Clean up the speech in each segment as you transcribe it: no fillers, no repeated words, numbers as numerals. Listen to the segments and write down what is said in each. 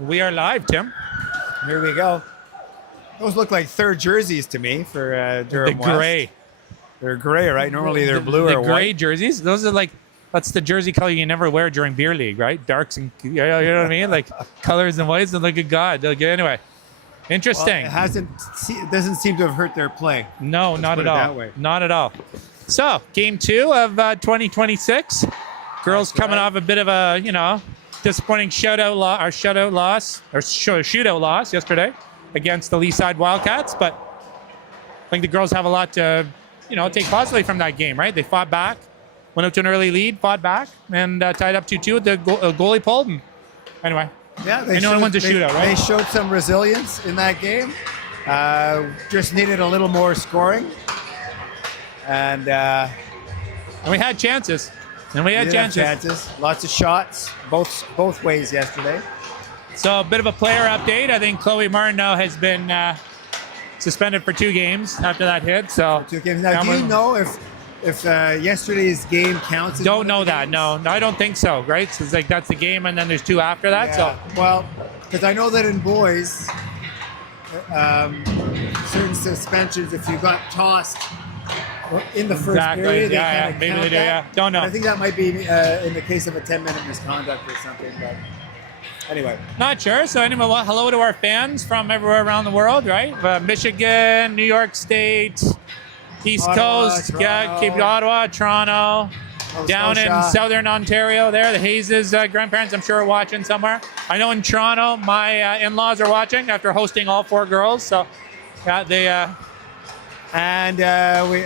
We are live, Tim. Here we go. Those look like third jerseys to me for Durham The gray. West. They're gray, right? Normally they're blue the or gray white. jerseys. Those are like, that's the jersey color you never wear during beer league, right? Darks and, you know what I mean? Like colors and whites and look at God. Anyway, interesting. Well, it doesn't seem to have hurt their play. No, Let's not put at it all. that way. Not at all. So, game 2 of 2026. Girls coming off a bit of a, disappointing shootout loss yesterday against the Leaside Wildcats. But I think the girls have a lot to, take positively from that game, right? They fought back, went up to an early lead, fought back, and tied up 2-2 with the goalie pulled. And anyway, Yeah, I know it wins a shootout, right? They showed some resilience in that game. Just needed a little more scoring. And we had chances. we did have chances. Lots of shots, both ways yesterday. So a bit of a player update. I think Chloe Martineau has been suspended for 2 games after that hit. So 2 games. Now, do you know if yesterday's game counts? Don't know that. No, I don't think so. Right? So it's like that's the game, and then there's 2 after that. Yeah. So well, because I know that in boys, certain suspensions, if you got tossed in the first period, yeah, maybe they do. Yeah, don't know. I think that might be in the case of a 10-minute misconduct or something. But anyway, Not sure. So anyway, well, hello to our fans from everywhere around the world, right? Michigan, New York State, East Ottawa, Coast, Toronto. Ottawa, Toronto, Nova down in Scotia. southern Ontario there. The Hayes' grandparents, I'm sure, are watching somewhere. I know in Toronto, my in-laws are watching after hosting all 4 girls. So yeah, they... and we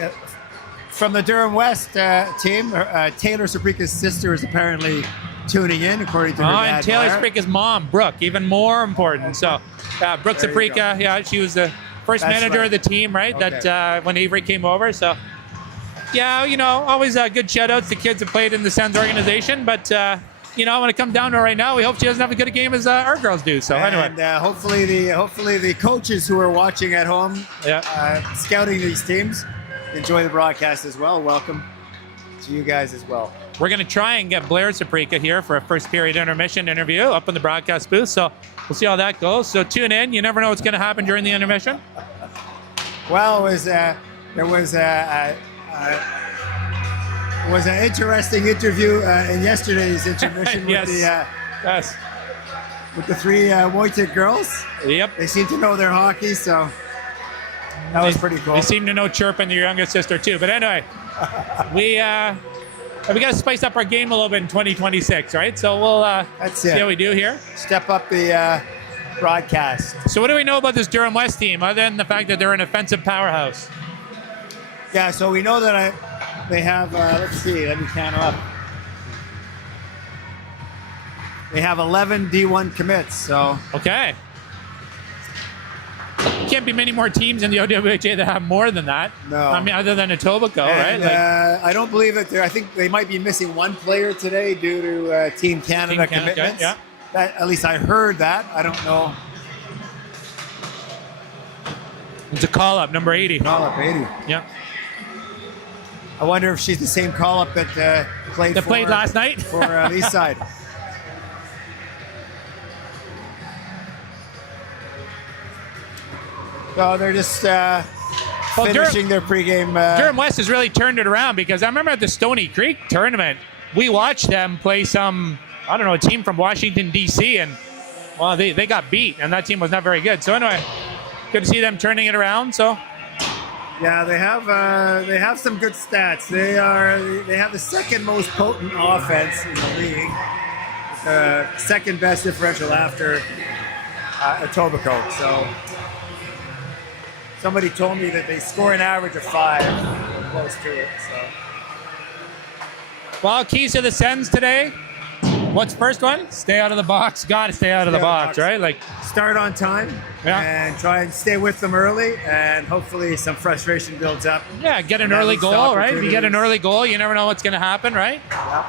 from the Durham West team, Taylor Sabrika's sister is apparently tuning in, according to her dad. and Taylor Blair. Sabrika's mom, Brooke, even more important. So Brooke There you Sabrika, go. she was the first That's manager right. of the team, right? Okay. That when Avery came over. So yeah, always good shout outs to kids that played in the Sens organization. But when it comes down to it right now, we hope she doesn't have as good a game as our girls do. So anyway, And hopefully the coaches who are watching at home, scouting these teams, enjoy the broadcast as well. Welcome to you guys as well. we're going to try and get Blair Sabrika here for a first period intermission interview up in the broadcast booth. So we'll see how that goes. So tune in. You never know what's going to happen during the intermission. Well, there was an interesting interview in yesterday's intermission Yes. Yes. with the 3 Wojtek girls. Yep. They seem to know their hockey, so that was pretty cool. They seem to know chirping your younger sister too. But anyway, we got to spice up our game a little bit in 2026, right? So we'll That's see it. how we do here. Step up the broadcast. So what do we know about this Durham West team other than the fact that they're an offensive powerhouse? Yeah, so we know that they have, let's see, let me count up. They have 11 D1 commits, so Okay. Can't be many more teams in the OWHA that have more than that. No. I mean, other than Etobicoke, right? And, I don't believe that I think they might be missing 1 player today due to Team Canada Team Canada, commitments. yeah. That, at least I heard that. I don't know. It's a call-up, number 80. Call up 80. Yeah. I wonder if she's the same call up that played last night? for East Side. So they're just finishing their pregame. Durham West has really turned it around because I remember at the Stony Creek tournament, we watched them play a team from Washington, D.C., and, well, they got beat, and that team was not very good. So anyway, good to see them turning it around. So Yeah, they have some good stats. They have the 2nd most potent offense in the league. 2nd best differential after Etobicoke. So somebody told me that they score an average of 5, or close to it. So well, keys to the Sens today. What's first one? Stay out of the box. Got to stay out of the box, right? Like start on time and try and stay with them early, and hopefully some frustration builds up. Yeah, get an That early leads to goal, right? If you get an opportunities. early goal, you never know what's going to happen, right? Yep.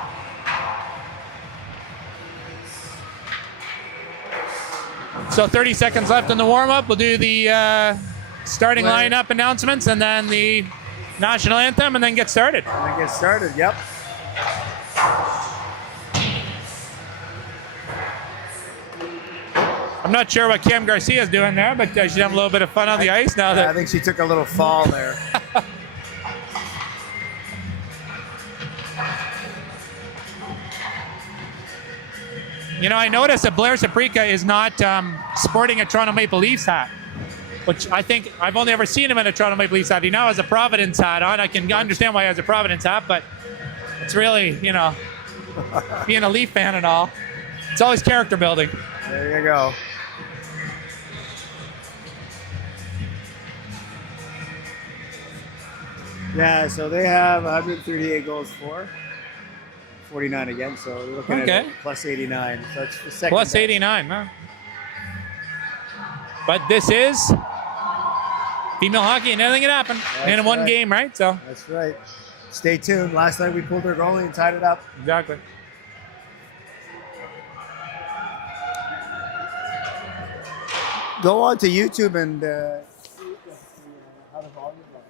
So 30 seconds left in the warm-up. We'll do the starting Play. lineup announcements and then the national anthem and then get started. And then get started. Yep. I'm not sure what Cam Garcia's doing there, but she's having a little bit of fun on the ice now. I think she took a little fall there. You know, I noticed that Blair Saprika is not sporting a Toronto Maple Leafs hat, which I think I've only ever seen him in a Toronto Maple Leafs hat. He now has a Providence hat on. I can understand why he has a Providence hat, but it's really, you know, being a Leaf fan and all, it's always character building. There you go. Yeah, so they have 138 goals for, 49 again, so they're looking at plus 89. So that's the second plus best. 89, huh? But this is female hockey and anything can happen in one right. game, right? So That's right. Stay tuned. Last night we pulled our goalie and tied it up. exactly. Go on to YouTube and how the volume level.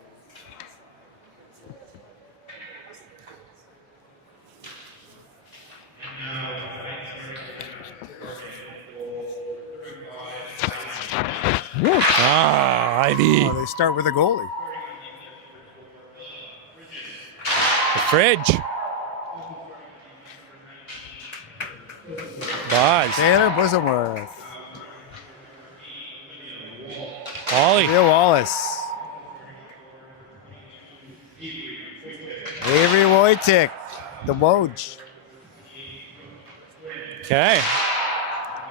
Ivy. Oh, they start with a goalie. The fridge. Buzz. Taylor Bosworth. Ollie. Bill Wallace. Avery Wojcik. The Woj. Okay.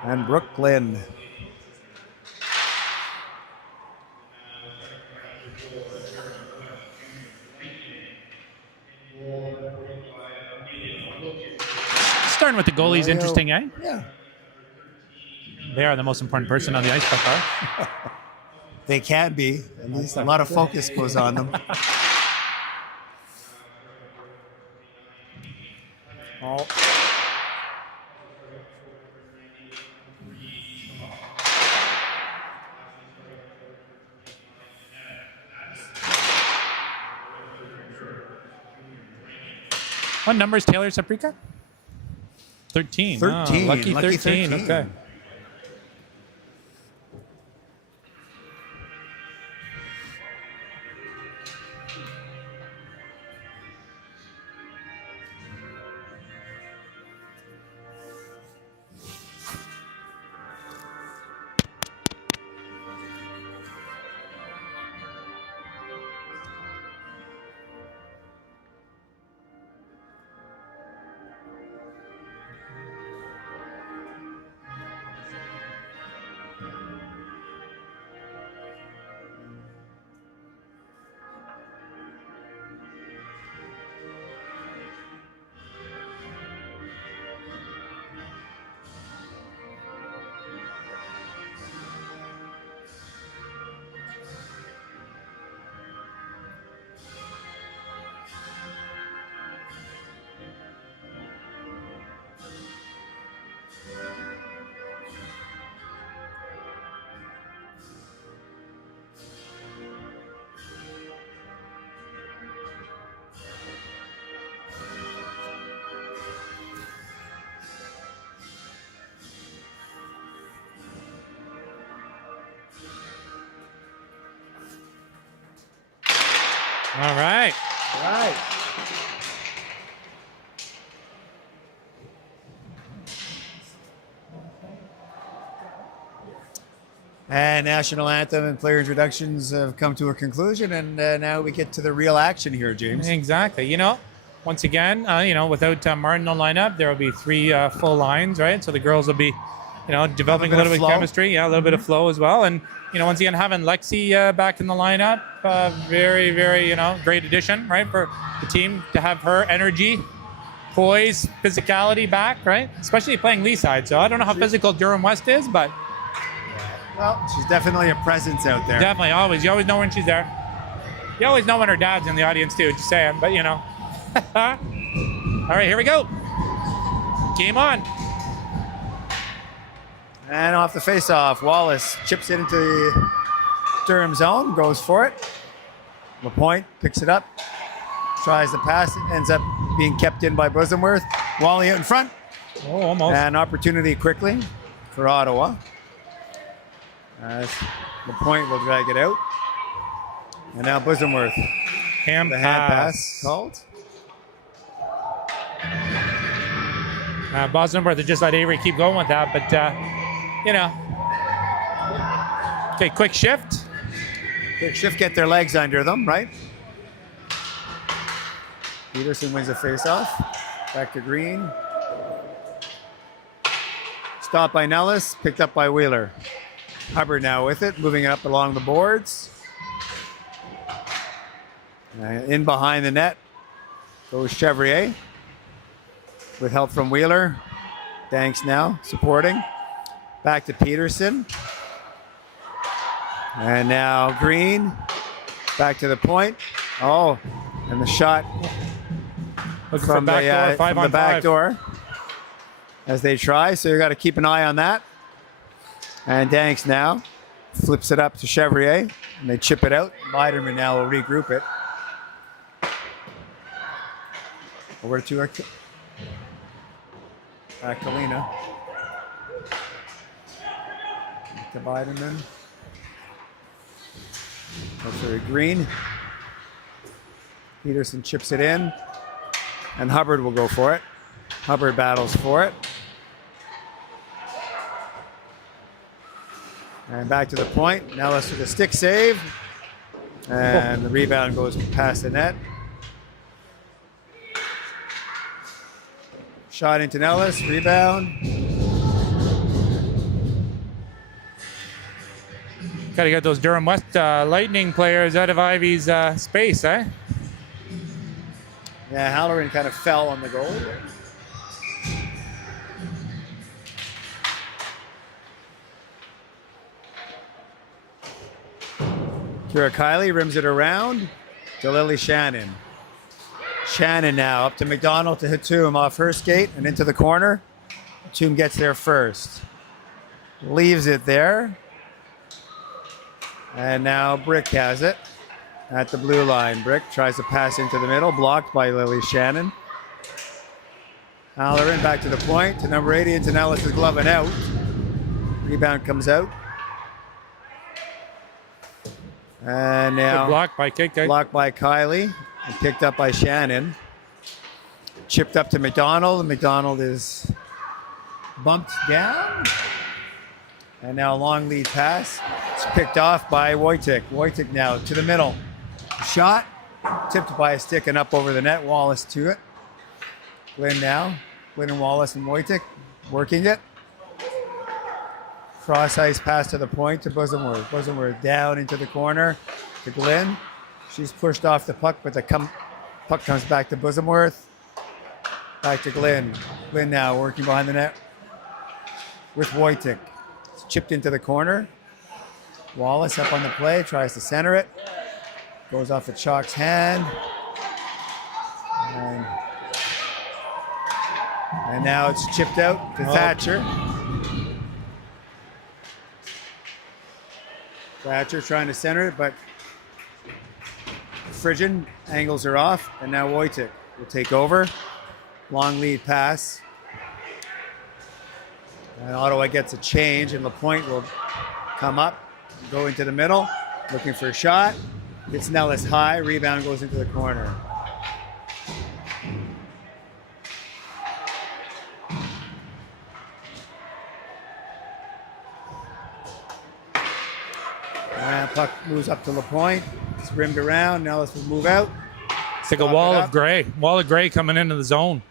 And Brooklyn. Starting with the goalies, interesting, eh? Yeah. They are the most important person on the ice by far. They can be. At least a lot of focus goes on them. Oh. What number is Taylor Saprika? 13. 13. Oh, lucky 13. 13. Okay. All right. Right. And national anthem and player introductions have come to a conclusion, and now we get to the real action here, James. Exactly. You know, once again, without Martin in the lineup, there will be three full lines, right? So the girls will be, developing a little bit of chemistry. Yeah, a little bit of flow as well. And, once again, having Lexi back in the lineup, very, very, great addition, right, for the team to have her energy, poise, physicality back, right? Especially playing Lee side. So I don't know how physical Durham West is, but well, she's definitely a presence out there. definitely, always. You always know when she's there. You always know when her dad's in the audience too, just saying, but All right, here we go. Game on. And off the face-off, Wallace chips it into the Durham zone, goes for it. LaPointe picks it up, tries to pass it, ends up being kept in by Bosworth. Wally out in front. Oh, almost. An opportunity quickly for Ottawa. As the point will drag it out. And now Bosomworth. Hand The pass. hand pass called. Bosomworth had just let Avery keep going with that, but you know. Okay, quick shift. Quick shift, get their legs under them, right? Peterson wins the face-off. Back to Green. Stopped by Nellis, picked up by Wheeler. Hubbard now with it, moving it up along the boards. In behind the net goes Chevrier with help from Wheeler. Danks now supporting. Back to Peterson. And now Green. Back to the point. Oh, and the shot Looking from for back door, from the back door as they try. So you got to keep an eye on that. And Danks now flips it up to Chevrier, and they chip it out. Biderman now will regroup it. Over to Kalina. To Biderman. Sorry, Green. Peterson chips it in, and Hubbard will go for it. Hubbard battles for it. And back to the point. Nellis with a stick save. And the rebound goes past the net. Shot into Nellis. Rebound. Got to get those Durham West Lightning players out of Ivy's space, eh? Yeah, Halloran kind of fell on the goal. Kira Kiley rims it around to Lily Shannon. Shannon now up to McDonald to Hatum off her skate and into the corner. Hatum gets there first. Leaves it there. And now Brick has it at the blue line. Brick tries to pass into the middle, blocked by Lily Shannon. Halloran back to the point to number 80 into Nellis' glove and out. Rebound comes out. And now blocked by KK. Blocked by Kiley and picked up by Shannon. Chipped up to McDonald, and McDonald is bumped down. And now a long lead pass. It's picked off by Wojtek. Wojtek now to the middle. Shot. Tipped by a stick and up over the net. Wallace to it. Glynn now. Glynn and Wallace and Wojtek working it. Cross ice pass to the point to Bosomworth. Bosomworth down into the corner to Glynn. She's pushed off the puck, but the puck comes back to Bosomworth. Back to Glynn. Glynn now working behind the net with Wojtek. It's chipped into the corner. Wallace up on the play, tries to center it. Goes off of Chalk's hand. And now it's chipped out to Thatcher. Thatcher trying to center it, but Frigian angles her off, and now Wojtek will take over. Long lead pass. And Ottawa gets a change, and LaPointe will come up, go into the middle, looking for a shot. It's Nellis high, rebound goes into the corner. Puck moves up to LaPointe. It's rimmed around. Nellis will move out. It's like a wall of gray. Wall of gray coming into the zone.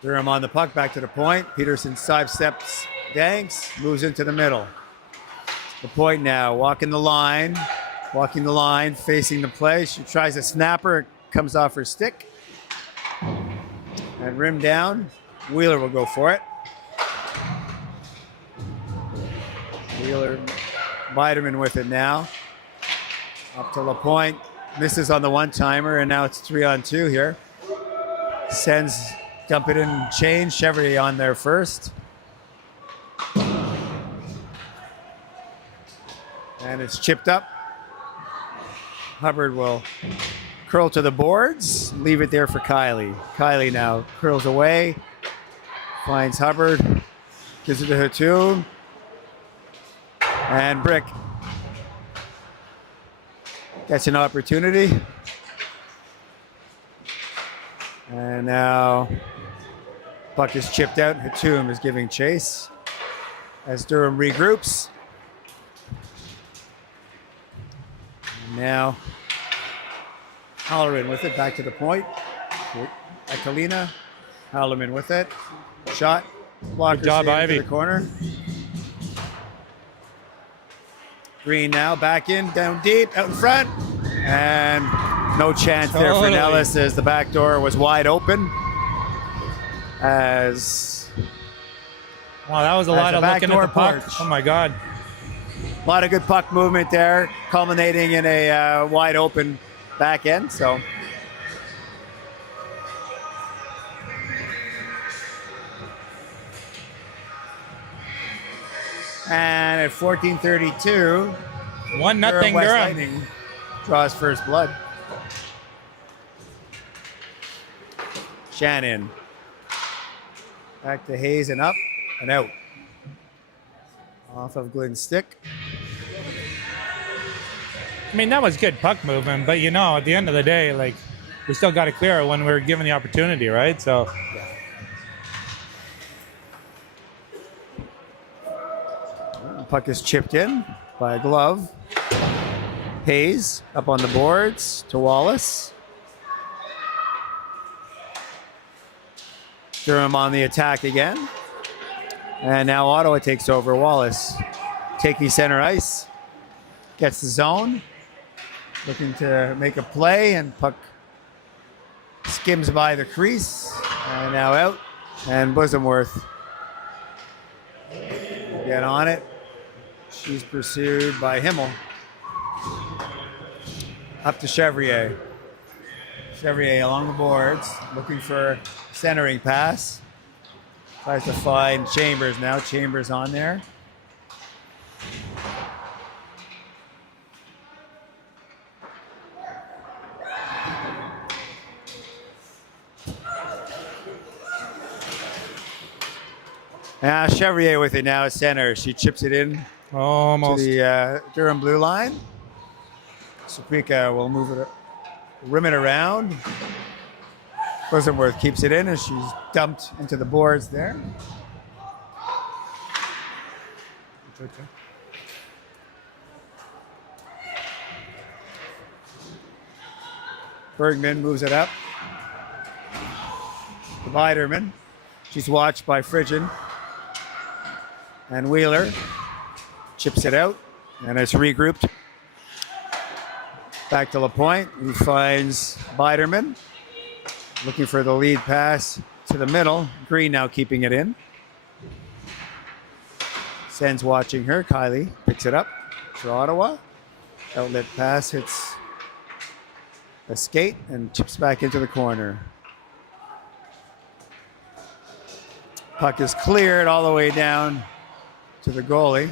Durham on the puck, back to the point. Peterson sidesteps Danks, moves into the middle. LaPointe now, walking the line, facing the play. She tries a snapper, it comes off her stick. And rim down. Wheeler will go for it. Wheeler, Biderman with it now. Up to LaPointe. Misses on the one-timer, and now it's 3-on-2 here. Sends, dump it in, change. Chevrier on there first. And it's chipped up. Hubbard will curl to the boards, leave it there for Kiley. Kiley now curls away, Finds Hubbard. Gives it to Hatum. And Brick gets an opportunity. And now puck is chipped out. Hatum is giving chase as Durham regroups. And now Halloran with it, back to the point. Akalina, Halloran with it. Shot. Blocker Good job, save Ivy. to the corner. Green now back in, down deep, out in front. And no chance there for Nellis as the back door was wide open. As wow, that was a lot of looking at the puck. porch. Oh my God. A lot of good puck movement there, culminating in a wide open back end. So and at 14:32, 1-0 West Durham. Lightning draws first blood. Shannon back to Hayes and up and out. Off of Glenn's stick. I mean, that was good puck movement, but you know, at the end of the day, like, we still got to clear it when we're given the opportunity, right? So Puck is chipped in by a glove. Hayes up on the boards to Wallace. Durham on the attack again. And now Ottawa takes over. Wallace taking center ice. Gets the zone. Looking to make a play, and puck skims by the crease. And now out. And Bosomworth get on it. She's pursued by Himmel. Up to Chevrier. Chevrier along the boards, looking for a centering pass. Tries to find Chambers now. Chambers on there. Chevrier with it now at center. She chips it in almost. to the Durham blue line. Suprika will move it, rim it around. Bosomworth keeps it in as she's dumped into the boards there. Bergman moves it up. To Biderman. She's watched by Frigin. And Wheeler chips it out, and it's regrouped. Back to LaPointe, who finds Biderman. Looking for the lead pass to the middle. Green now keeping it in. Sen's watching her. Kylie picks it up for Ottawa. Outlet pass hits a skate and chips back into the corner. Puck is cleared all the way down to the goalie.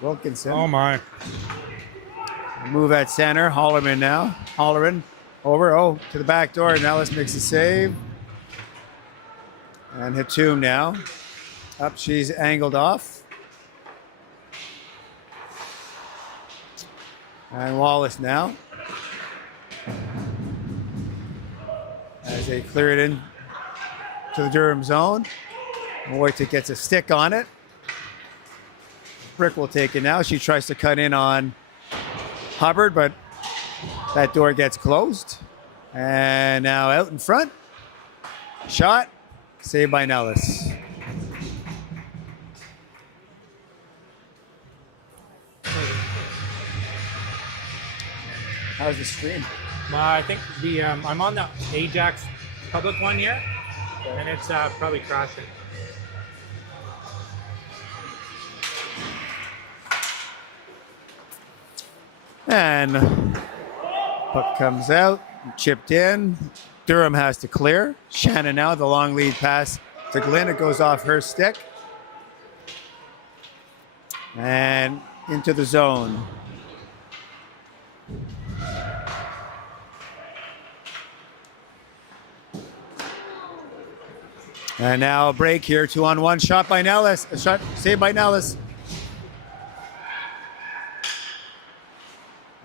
Wilkinson. Oh my. Move at center. Hollerman now. Holleran over. To the back door. Nellis makes a save. And Hatum now. Up. She's angled off. And Wallace now. As they clear it in to the Durham zone. Wojtek gets a stick on it. Brick will take it now. She tries to cut in on Hubbard, but that door gets closed. And now out in front. Shot. Saved by Nellis. How's the stream? I think the I'm on the Ajax public one here, and it's probably crashing. And puck comes out, chipped in. Durham has to clear. Shannon now, the long lead pass to Glenn. It goes off her stick. And into the zone. And now a break here, 2-on-1 shot by Nellis. A shot saved by Nellis.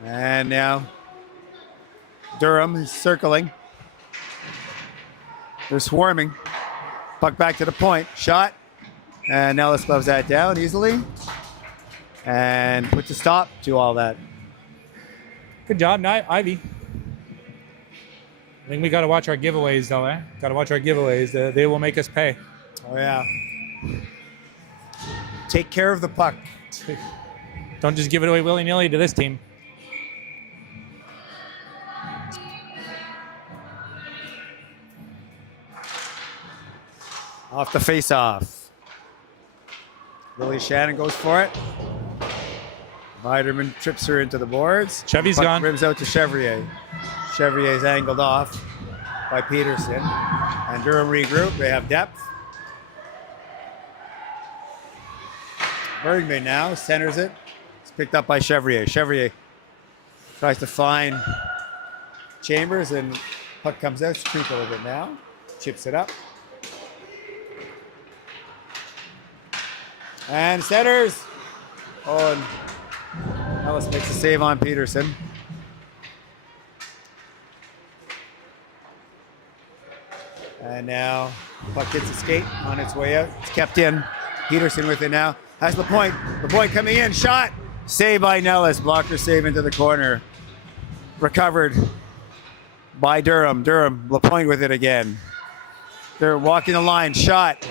And now Durham is circling. They're swarming. Puck back to the point. Shot. And Nellis gloves that down easily. And puts a stop to all that. Good job, Ivy. I think we got to watch our giveaways, though, eh? Got to watch our giveaways. They will make us pay. Oh, yeah. Take care of the puck. Don't just give it away willy-nilly to this team. Off the face-off. Lily Shannon goes for it. Biderman trips her into the boards. Chevy's puck gone. Ribs out to Chevrier. Chevrier's angled off by Peterson. And Durham regroup. They have depth. Bergman now centers it. It's picked up by Chevrier. Chevrier tries to find Chambers, and puck comes out. Sprinkle with it now. Chips it up. And centers. Oh, and Ellis makes a save on Peterson. And now puck hits a skate on its way out. It's kept in. Peterson with it now. Has LaPointe. LaPointe coming in. Shot. Save by Nellis. Blocker save into the corner. Recovered by Durham. LaPointe with it again. They're walking the line. Shot.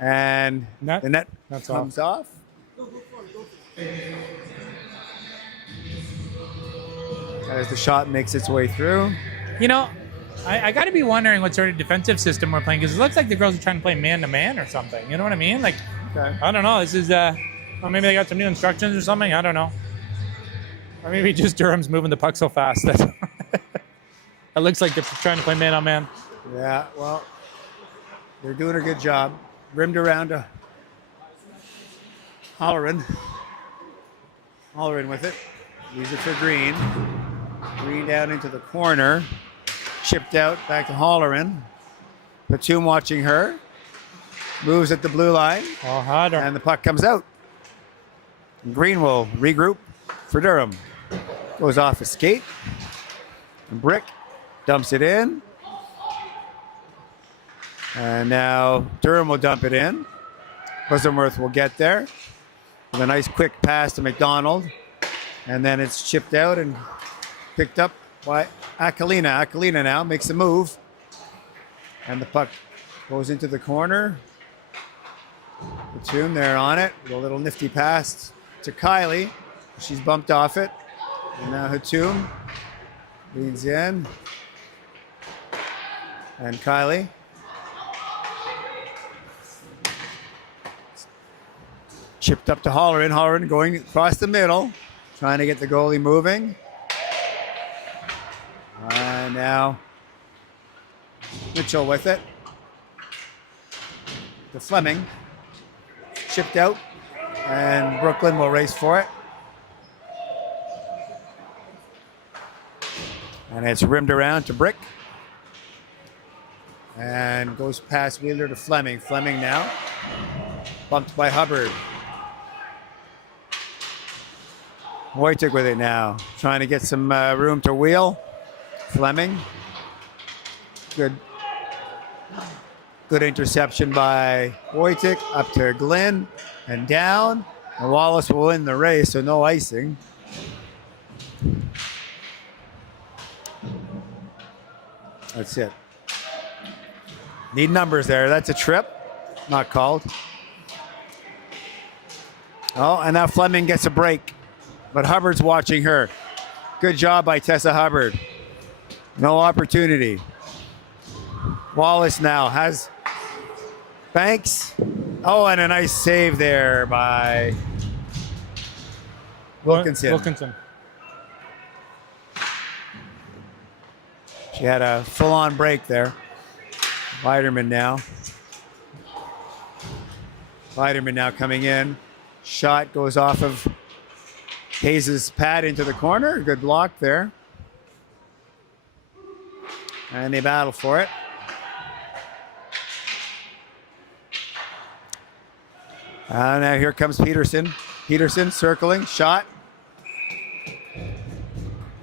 And the net comes off. As the shot makes its way through. You know, I got to be wondering what sort of defensive system we're playing, because it looks like the girls are trying to play man-to-man or something. You know what I mean? Like, okay. I don't know. This is, or maybe they got some new instructions or something. I don't know. Or maybe just Durham's moving the puck so fast that it looks like they're trying to play man-on-man. Yeah, well, they're doing a good job. Rimmed around to Holleran. Holleran with it. Leaves it for Green. Green down into the corner. Chipped out back to Holleran. Batum watching her. Moves at the blue line. Oh, harder. And the puck comes out. Green will regroup for Durham. Goes off a skate. And Brick dumps it in. And now Durham will dump it in. Bosamworth will get there. With a nice quick pass to McDonald. And then it's chipped out and picked up by Aquilina. Aquilina now makes a move. And the puck goes into the corner. Batum there on it. With a little nifty pass to Kylie. She's bumped off it. And now Hatum leans in. And Kylie. Chipped up to Holleran. Holleran going across the middle. Trying to get the goalie moving. And now Mitchell with it. To Fleming. Chipped out. And Brooklyn will race for it. And it's rimmed around to Brick. And goes past Wheeler to Fleming. Fleming now. Bumped by Hubbard. Wojtek with it now. Trying to get some room to wheel. Fleming. Good interception by Wojtek. Up to Glenn. And down. And Wallace will win the race, so no icing. That's it. Need numbers there. That's a trip. Not called. Oh, and now Fleming gets a break. But Hubbard's watching her. Good job by Tessa Hubbard. No opportunity. Wallace now has Banks. Oh, and a nice save there by Wilkinson. She had a full-on break there. Biderman now. Biderman now coming in. Shot goes off of Hayes' pad into the corner. Good block there. And they battle for it. Now here comes Peterson. Peterson circling, shot.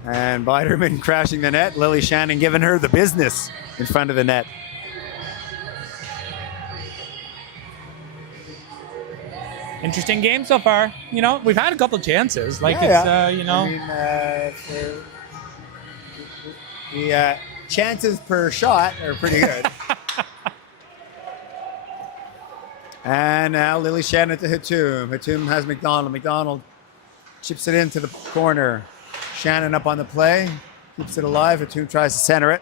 And Biderman crashing the net. Lily Shannon giving her the business in front of the net. Interesting game so far. You know, we've had a couple chances. Like you know. I mean, the chances per shot are pretty good. And now Lily Shannon to Hatum. Hatum has McDonald. McDonald chips it into the corner. Shannon up on the play. Keeps it alive. Hatum tries to center it.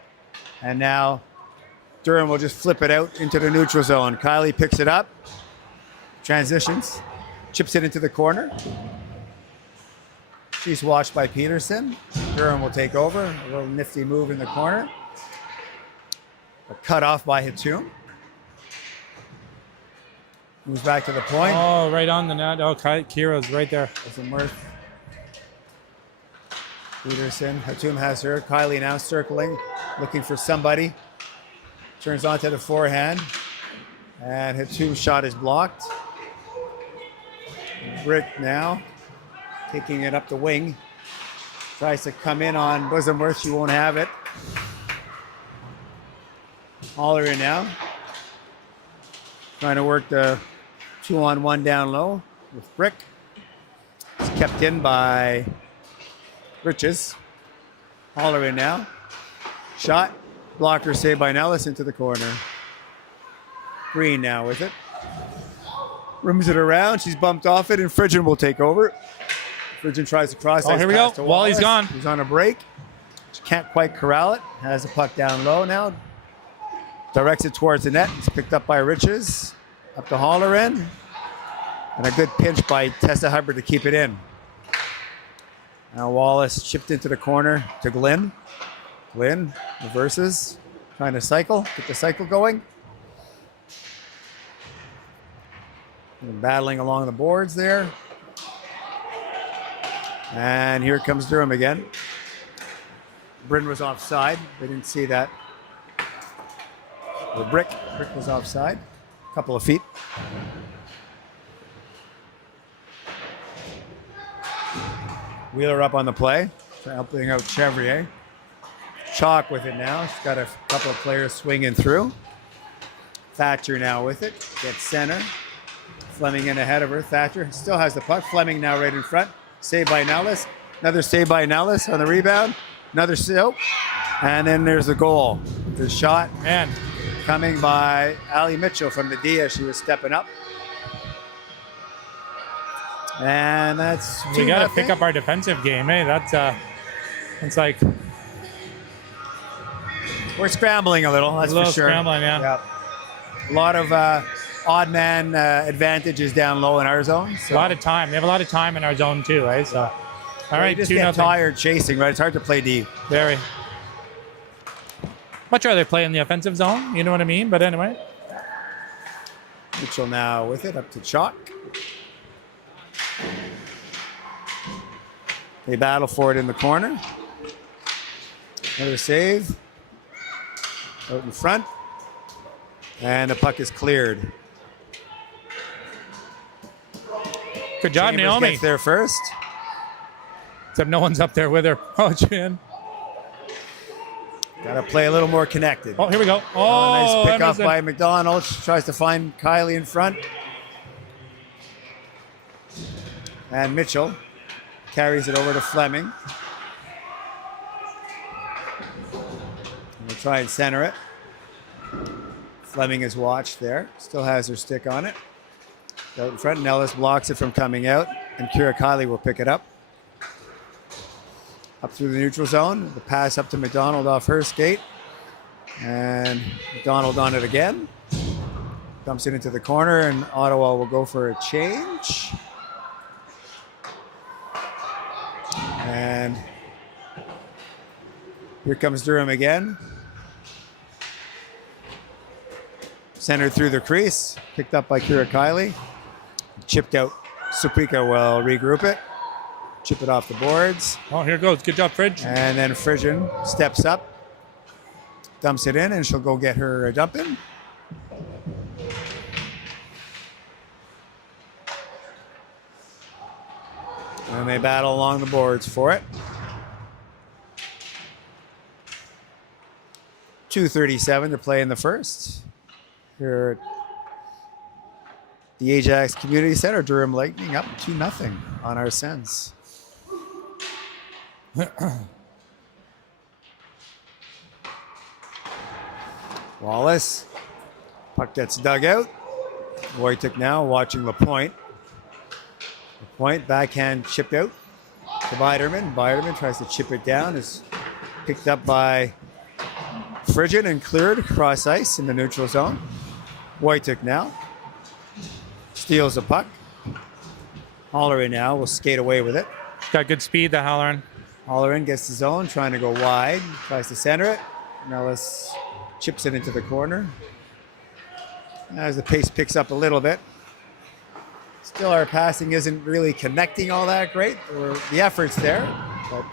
And now Durham will just flip it out into the neutral zone. Kylie picks it up. Transitions. Chips it into the corner. She's watched by Peterson. Durham will take over. A little nifty move in the corner. Cut off by Hatum. Moves back to the point. Oh, right on the net. Oh, Kira's right there. Doesn't work. Peterson. Hatum has her. Kylie now circling, looking for somebody. Turns onto the forehand. And Hatum's shot is blocked. Brick now taking it up the wing. Tries to come in on Bosomworth. She won't have it. Haller in now. Trying to work the 2-on-1 down low with Brick. It's kept in by Riches. Haller in now. Shot. Blocker saved by Nellis into the corner. Green now with it. Rooms it around. She's bumped off it, and Frigin will take over. Frigin tries to cross. Oh, here we go. Wally's gone. He's on a break. She can't quite corral it. Has the puck down low now. Directs it towards the net. It's picked up by Riches. Up the Haller end. And a good pinch by Tessa Hubbard to keep it in. Now Wallace chipped into the corner to Glenn. Glenn reverses. Trying to cycle. Get the cycle going. And battling along the boards there. And here comes Durham again. Bryn was offside. They didn't see that. The Brick was offside. A couple of feet. Wheeler up on the play. Helping out Chevrier. Chalk with it now. She's got a couple of players swinging through. Thatcher now with it. Gets center. Fleming in ahead of her. Thatcher still has the puck. Fleming now right in front. Save by Nellis. Another save by Nellis on the rebound. Another save. And then there's the goal. The shot. Man. Coming by Ali Mitchell from the D as she was stepping up. And that's... So you got to pick up our defensive game, eh? It's like... We're scrambling a little, that's for sure. Scrambling, yeah. Yep. A lot of odd man advantages down low in our zone. So. A lot of time. They have a lot of time in our zone too, eh? So, all right, you just get tired chasing, right? It's hard to play deep. Very. Much rather play in the offensive zone, you know what I mean? But anyway. Mitchell now with it, up to Chalk. They battle for it in the corner. Another save. Out in front. And the puck is cleared. Good job, Chambers Naomi. gets there first. Except no one's up there with her. Oh, Jan. Got to play a little more connected. Oh, here we go. Oh, nice pick off by McDonald. She tries to find Kylie in front. And Mitchell carries it over to Fleming. We'll try and center it. Fleming is watched there. Still has her stick on it. Out in front. Nellis blocks it from coming out. And Kira Kylie will pick it up. Up through the neutral zone. The pass up to McDonald off her skate. And McDonald on it again. Dumps it into the corner. And Ottawa will go for a change. And here comes Durham again. Centered through the crease. Picked up by Kira Kylie. Chipped out. Suprika will regroup it. Chip it off the boards. Oh, here it goes. Good job, Fridge. And then Frisian steps up. Dumps it in, and she'll go get her dump in. And they battle along the boards for it. 2:37 to play in the first. Here at the Ajax Community Center, Durham Lightning up 2-0 on our Sens. Wallace. Puck gets dug out. Wojtek now watching LaPointe. LaPointe backhand chipped out to Biderman. Biderman tries to chip it down. Is picked up by Frigid and cleared across ice in the neutral zone. Wojtek now steals the puck. Halloran now will skate away with it. Got good speed, the Halloran. Halloran gets the zone, trying to go wide. Tries to center it. Nellis chips it into the corner. As the pace picks up a little bit. Still, our passing isn't really connecting all that great. The effort's there, but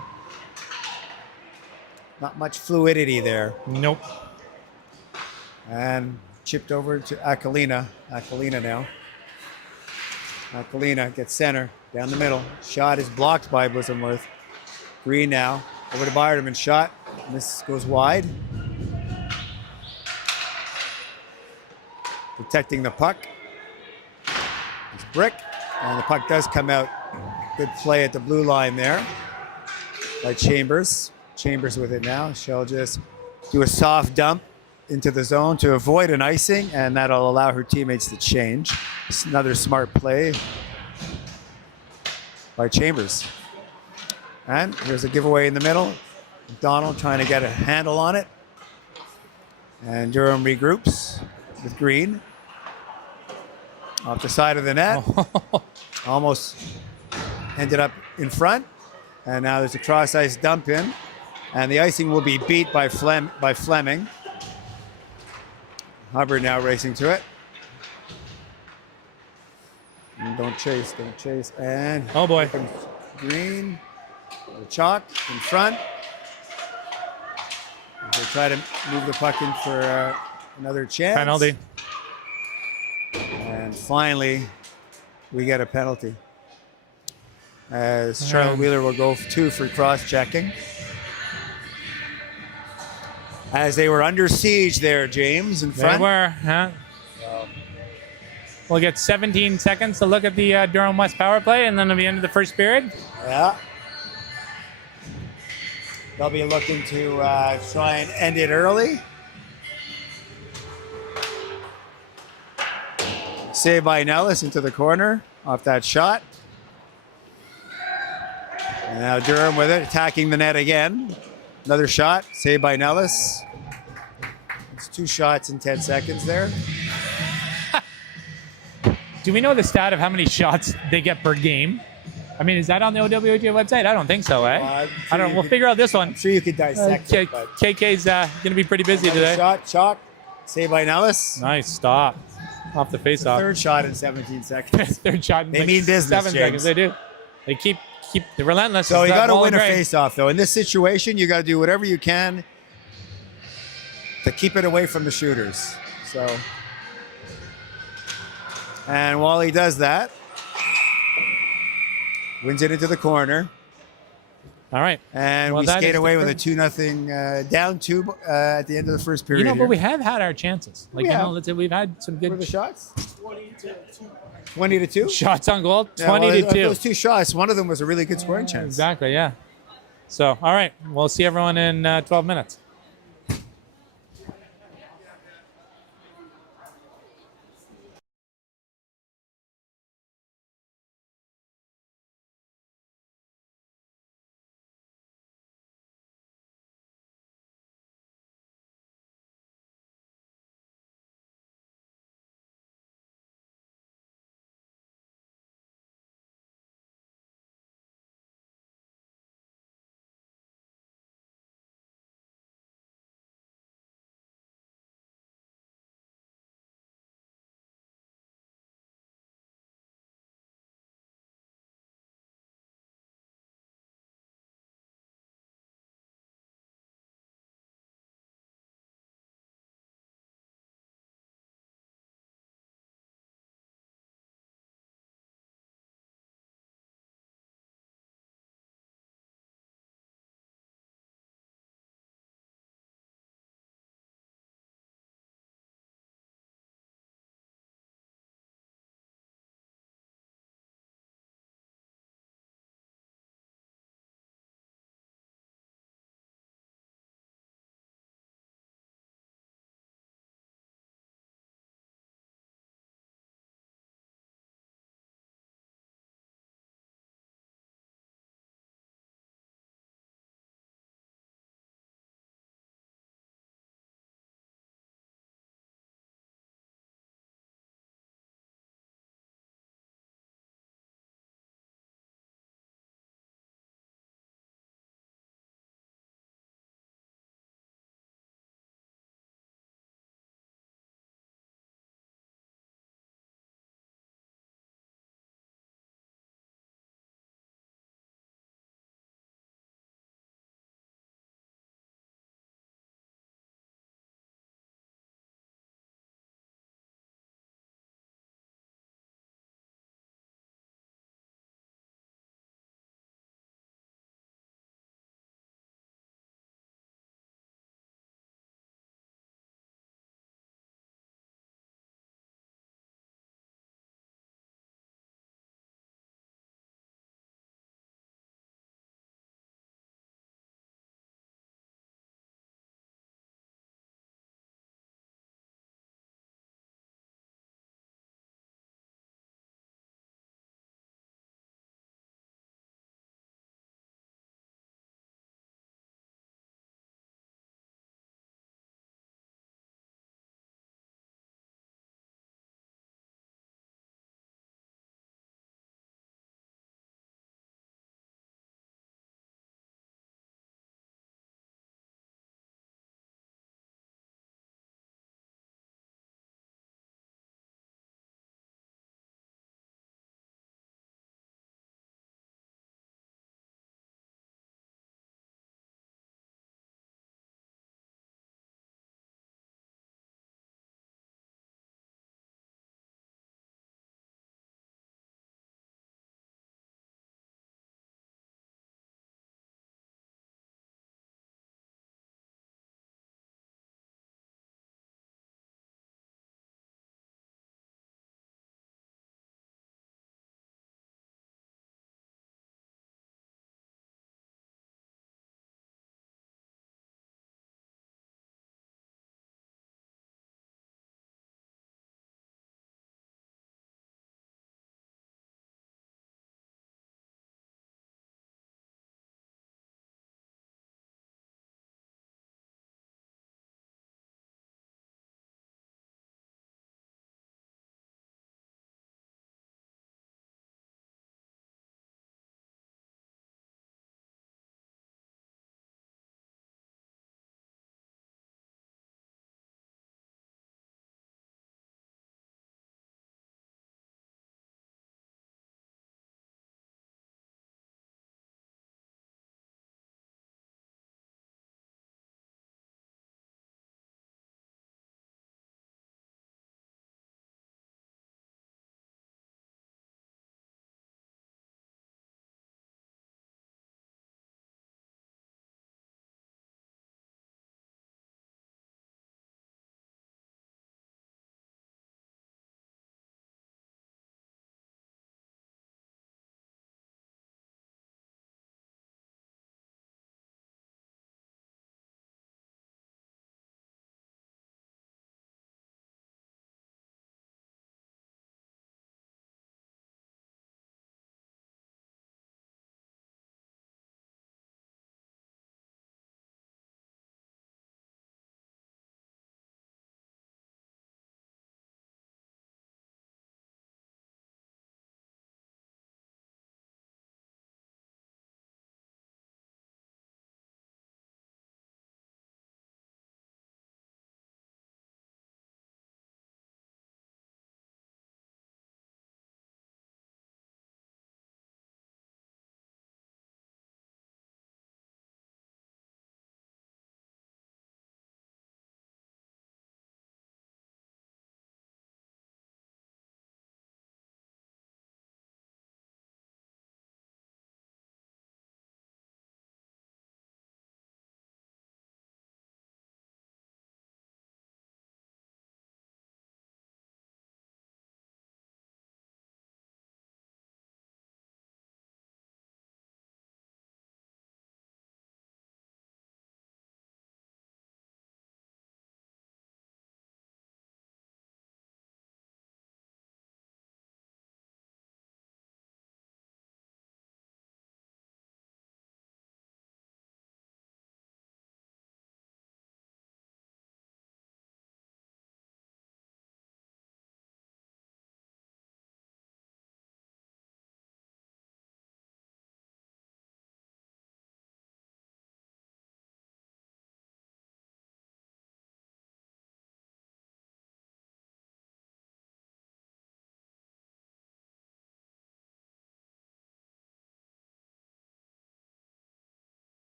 not much fluidity there. Nope. And chipped over to Akalina. Akalina now. Akalina gets center, down the middle. Shot is blocked by Blissenworth. Green now, over to Biderman. Shot, and this goes wide. Protecting the puck. It's Brick, and the puck does come out. Good play at the blue line there by Chambers. Chambers with it now. She'll just do a soft dump into the zone to avoid an icing, and that'll allow her teammates to change. It's another smart play by Chambers. And here's a giveaway in the middle. McDonald trying to get a handle on it. And Durham regroups with Green. Off the side of the net. Almost ended up in front. And now there's a cross-ice dump in. And the icing will be beat by Fleming. Hubbard now racing to it. And don't chase. And oh boy. Green, the chalk in front. They try to move the puck in for another chance. Penalty. And finally, we get a penalty. As Charlotte Wheeler will go 2 for cross-checking. As they were under siege there, James, in front. They were, huh? We'll get 17 seconds to look at the Durham West power play, and then it'll be end of the first period. Yeah. They'll be looking to try and end it early. Save by Nellis into the corner off that shot. And now Durham with it, attacking the net again. Another shot, saved by Nellis. It's 2 shots in 10 seconds there. Do we know the stat of how many shots they get per game? I mean, is that on the WHC website? I don't think so, eh? I don't know. We'll figure out this one. I'm sure you could dissect it. But KK's going to be pretty busy another today. Shot, chalk, saved by Nellis. Nice stop. Off the face-off. Third shot in 17 seconds. Third shot in They mean business, 7 James. seconds. They do. They keep the relentless. So you got to win a face-off, though. In this situation, you got to do whatever you can to keep it away from the shooters. So, and while he does that, wins it into the corner. All right. And we skate away with a 2-0, down 2 at the end of the first period. You know, here. but we have had our chances. Like, let's say we've had some good. What were the shots? 20 to 2. Shots on goal. 20 well, to 2. Those 2 shots. One of them was a really good scoring chance. Exactly. Yeah. So, all right. We'll see everyone in 12 minutes.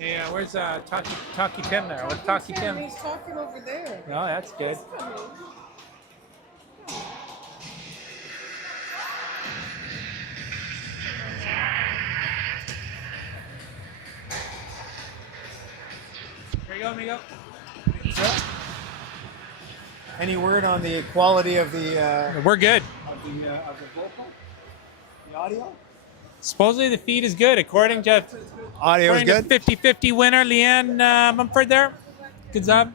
Hey, where's Taki Tim there? What's Taki Tim? He's talking over there. No, that's good. Here you go, amigo. Any word on the quality of the We're good. of the vocal, the audio? Supposedly the feed is good, according to Audio is good. 50-50 winner Leanne Mumford there. Good job.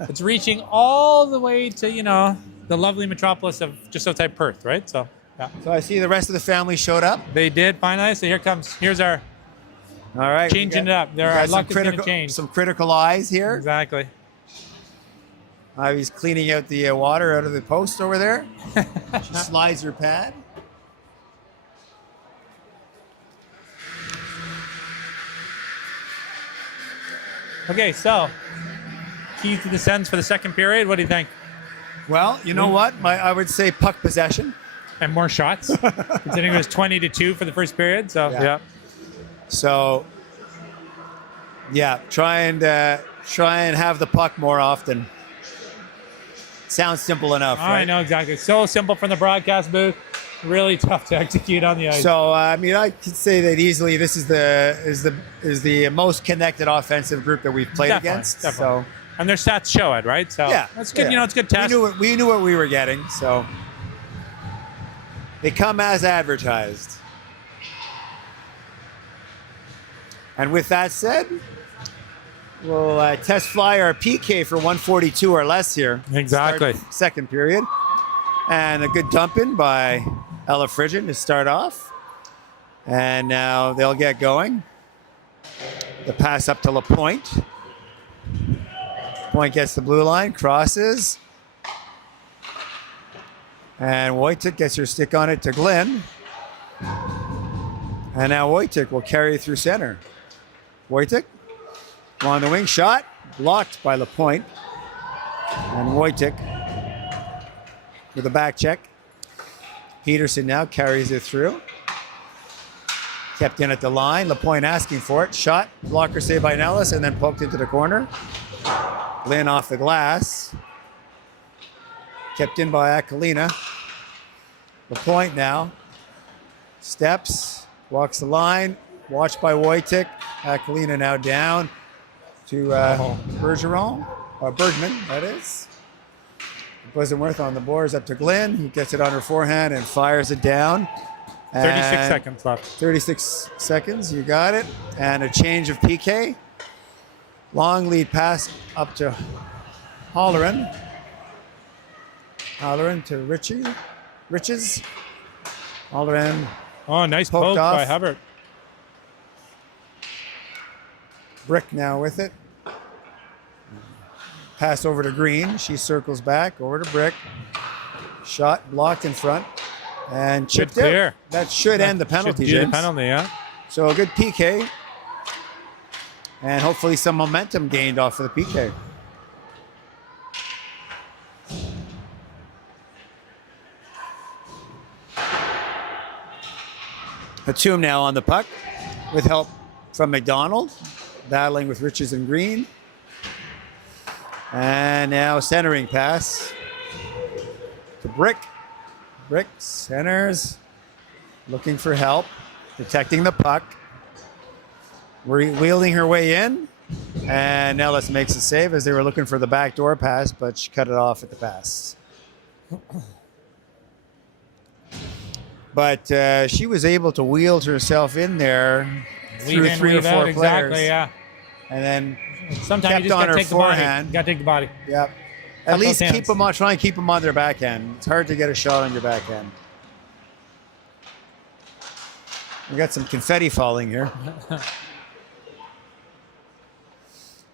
It's reaching all the way to the lovely metropolis of just outside Perth, right? So yeah, So I see the rest of the family showed up. they did finally. So here's our All right, changing it up. Our luck is going to change. Some critical eyes here. Exactly. He's cleaning out the water out of the post over there. She slides her pad. Okay, so key to the sends for the second period. What do you think? Well, you know what? I would say puck possession. And more shots. Considering it was 20-2 for the first period. So yeah. So, yeah, try and have the puck more often. Sounds simple enough, right? I know exactly. So simple from the broadcast booth. Really tough to execute on the ice. So I mean, I could say that easily. This is the most connected offensive group that we've played against. Definitely. So and their stats show it, right? So yeah, that's good. yeah. It's a good test. We knew what we were getting. So they come as advertised. And with that said, we'll test fly our PK for 142 or less here. Exactly. Start second period. And a good dump in by Ella Frigid to start off. And now they'll get going. The pass up to LaPointe. Point gets the blue line, crosses. And Wojcik gets her stick on it to Glenn. And now Wojcik will carry through center. Wojcik on the wing, shot, blocked by LaPointe. And Wojcik with a back check. Peterson now carries it through. Kept in at the line. LaPointe asking for it. Shot, blocker saved by Nellis, and then poked into the corner. Lynn off the glass. Kept in by Aquilina. LaPointe now. Steps, walks the line. Watched by Wojcik. Aquilina now down to Bergeron, or Bergman, that is. Wasn't on the boards up to Glenn. He gets it on her forehand and fires it down. 36 seconds left. 36 seconds, you got it. And a change of PK. Long lead pass up to Holleran. Holleran to Riches. Holleran. Oh, nice poke off by Hubbard. Brick now with it. Pass over to Green. She circles back over to Brick. Shot blocked in front and chipped out. That should end the penalty. Should do the penalty, yeah. So a good PK, and hopefully some momentum gained off of the PK. Hatum now on the puck with help from McDonald, battling with Riches and Green. And now centering pass to Brick. Brick centers, looking for help, protecting the puck. Wheeling her way in, and Nellis makes a save as they were looking for the backdoor pass, but she cut it off at the pass. But she was able to wield herself in there through three or four players. Exactly, yeah. And then sometimes you just got to take the body. You got to take the body. Yep. At least keep them on. Try and keep them on their backhand. It's hard to get a shot on your backhand. We got some confetti falling here.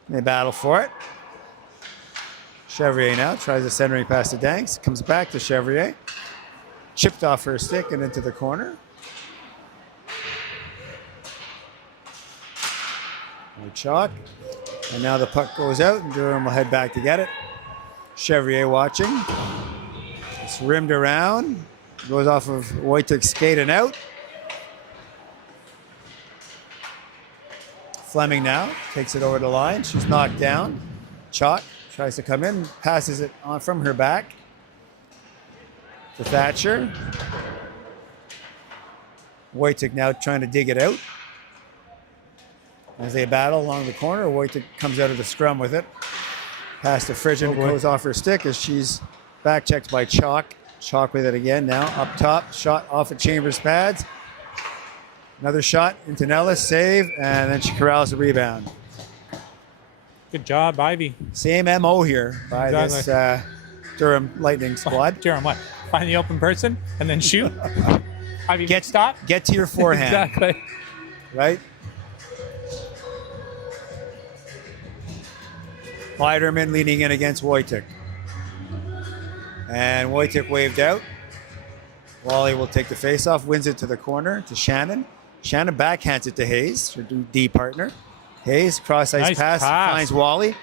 They battle for it. Chevrier now tries a centering pass to Danks. Comes back to Chevrier. Chipped off her stick and into the corner. Chalk. And now the puck goes out, and Durham will head back to get it. Chevrier watching. It's rimmed around. Goes off of Wojcik's skate and out. Fleming now takes it over the line. She's knocked down. Chalk tries to come in, passes it on from her back to Thatcher. Wojcik now trying to dig it out. As they battle along the corner, Wojcik comes out of the scrum with it. Pass to Frigid, goes off her stick as she's back checked by Chalk. Chalk with it again now, up top, shot off of Chambers' pads. Another shot into Nellis, save, and then she corrals the rebound. Good job, Ivy. Same MO here by this Durham Lightning squad. Durham, what? Find the open person and then shoot? Ivy, stop. Get to your forehand. Exactly. Right? Biderman leaning in against Wojcik. And Wojcik waved out. Wally will take the face-off, wins it to the corner to Shannon. Shannon backhands it to Hayes, her D partner. Hayes, cross-ice pass, finds Wally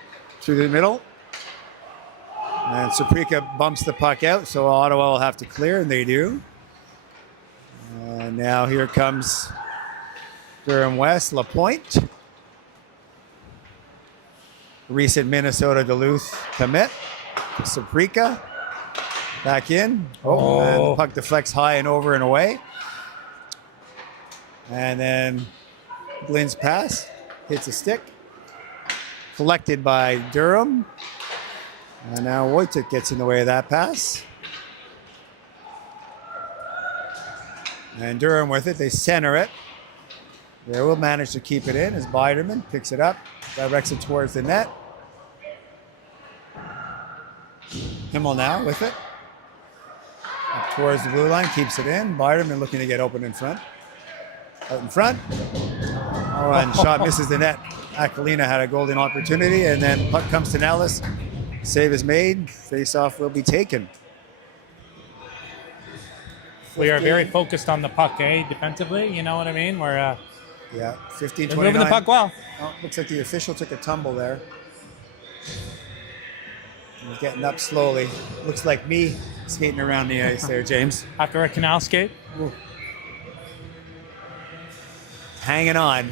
through the middle. And Suprika bumps the puck out, so Ottawa will have to clear, and they do. And now here comes Durham West, LaPointe. Recent Minnesota Duluth commit. Suprika back in. And the puck deflects high and over and away. And then Glynn's pass hits a stick. Collected by Durham. And now Wojcik gets in the way of that pass. And Durham with it. They center it. They will manage to keep it in as Biderman picks it up, directs it towards the net. Himmel now with it. Up towards the blue line, keeps it in. Biderman looking to get open in front. Out in front. Oh, and shot misses the net. Aquilina had a golden opportunity, and then puck comes to Nellis. Save is made. Face-off will be taken. We are very focused on the puck, defensively, you know what I mean? We're 15-29. moving the puck well. Oh, looks like the official took a tumble there. He's getting up slowly. Looks like me skating around the ice there, James. After a canal skate. Ooh. Hanging on.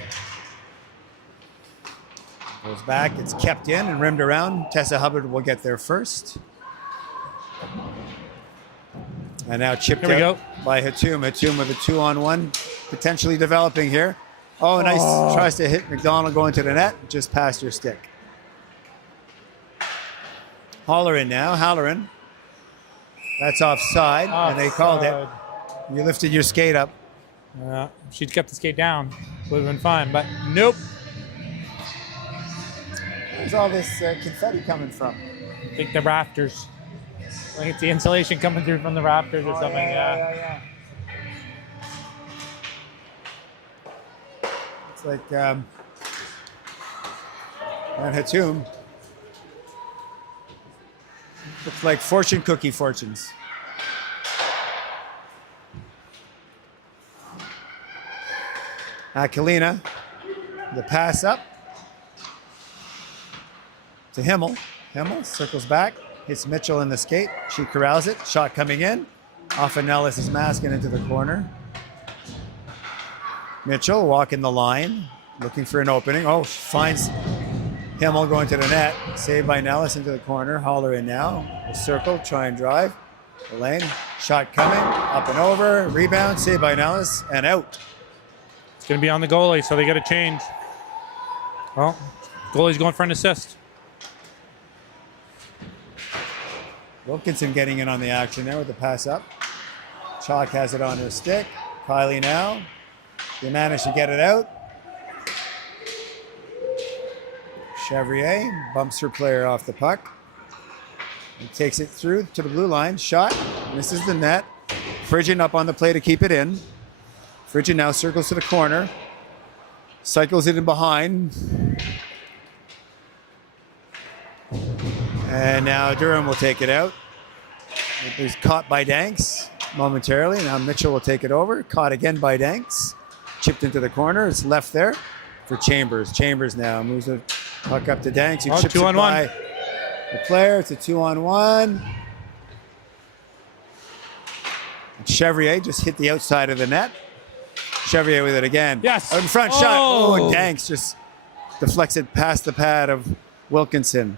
Goes back, it's kept in and rimmed around. Tessa Hubbard will get there first. And now chipped out by Hatum. Hatum with a 2-on-1, potentially developing here. Oh, nice. Tries to hit McDonald going to the net, just past her stick. Halloran now, Halloran. That's offside, and they called it. You lifted your skate up. If she'd kept the skate down, would have been fine, but nope. Where's all this confetti coming from? I think the rafters. I think it's the insulation coming through from the rafters or something. Yeah. It's like and Hatum. Looks like fortune cookie fortunes. Aquilina, the pass up to Himmel. Himmel circles back, hits Mitchell in the skate. She corrals it. Shot coming in. Off of Nellis' mask and into the corner. Mitchell walking the line, looking for an opening. Oh, finds Himmel going to the net. Saved by Nellis into the corner. Haller in now. A circle, try and drive. The lane. Shot coming. Up and over. Rebound. Saved by Nellis. And out. It's going to be on the goalie, so they got to change. Well, goalie's going for an assist. Wilkinson getting in on the action there with the pass up. Chalk has it on her stick. Kylie now. They manage to get it out. Chevrier bumps her player off the puck. He takes it through to the blue line. Shot. Misses the net. Frigid up on the play to keep it in. Frigid now circles to the corner. Cycles it in behind. And now Durham will take it out. It was caught by Danks momentarily. Now Mitchell will take it over. Caught again by Danks. Chipped into the corner. It's left there for Chambers. Chambers now moves the puck up to Danks. He chips it by the player. It's a 2-on-1. Chevrier just hit the outside of the net. Chevrier with it again. Yes. Out in front shot. Oh, and Danks just deflects it past the pad of Wilkinson.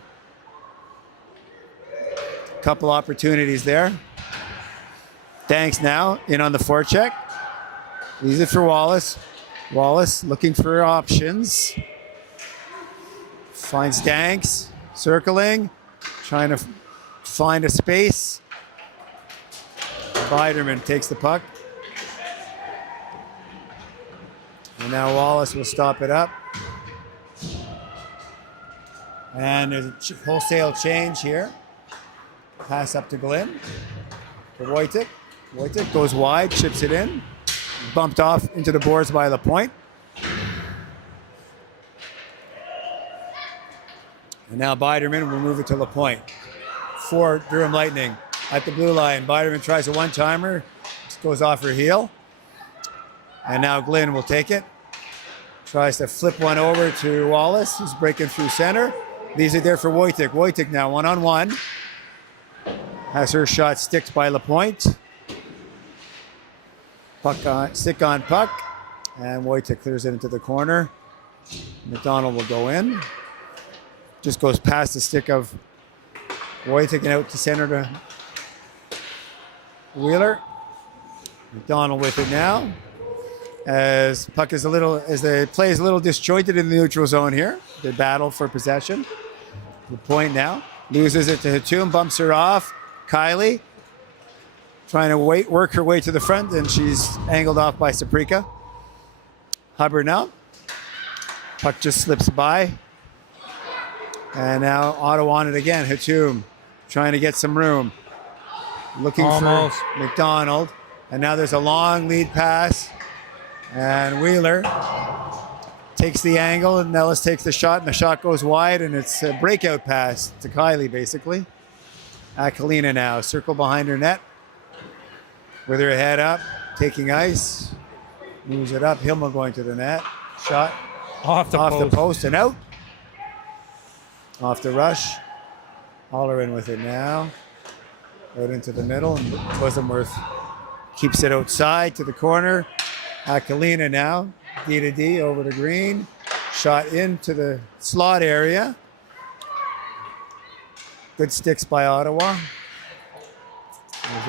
Couple opportunities there. Danks now in on the forecheck. Leaves it for Wallace. Wallace looking for options. Finds Danks, circling, trying to find a space. Biderman takes the puck. And now Wallace will stop it up. And there's a wholesale change here. Pass up to Glenn. To Wojtek. Wojtek goes wide, chips it in. Bumped off into the boards by Lapointe. And now Biderman will move it to Lapointe. For Durham Lightning at the blue line. Biderman tries a one-timer. Just goes off her heel. And now Glenn will take it. Tries to flip one over to Wallace, who's breaking through center. Leaves it there for Wojtek. Wojtek now one-on-one. Has her shot sticked by Lapointe. Puck on, stick on puck. And Wojtek clears it into the corner. McDonald will go in. Just goes past the stick of Wojtek and out to center to Wheeler. McDonald with it now. As puck is as the play is a little disjointed in the neutral zone here. The battle for possession. The point now. Loses it to Hatum, bumps her off. Kylie trying to work her way to the front, and she's angled off by Saprika. Hubbard now. Puck just slips by. And now Ottawa on it again. Hatum trying to get some room. Looking for McDonald. And now there's a long lead pass. And Wheeler takes the angle, and Nellis takes the shot, and the shot goes wide, and it's a breakout pass to Kylie, basically. Aquilina now, circle behind her net. With her head up, taking ice. Moves it up, Hillman going to the net. Shot Off the post and out. Off the rush. Hollerin with it now. Out into the middle, and Bosamworth keeps it outside to the corner. Aquilina now, D to D over the green. Shot into the slot area. Good sticks by Ottawa. As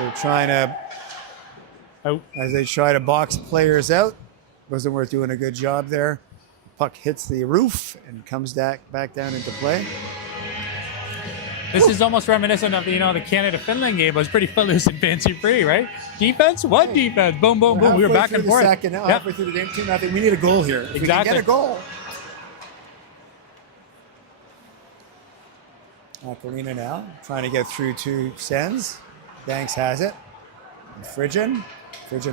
they try to box players out. Bosamworth doing a good job there. Puck hits the roof and comes back down into play. This is almost reminiscent of the Canada-Finland game. It was pretty footloose and fancy-free, right? Defense? What defense? Boom, boom, boom. We were back and forth. Halfway through the game, 2-0. We need a goal here. If we can get a goal. Aquilina now trying to get through to Sens. Danks has it. And Frigin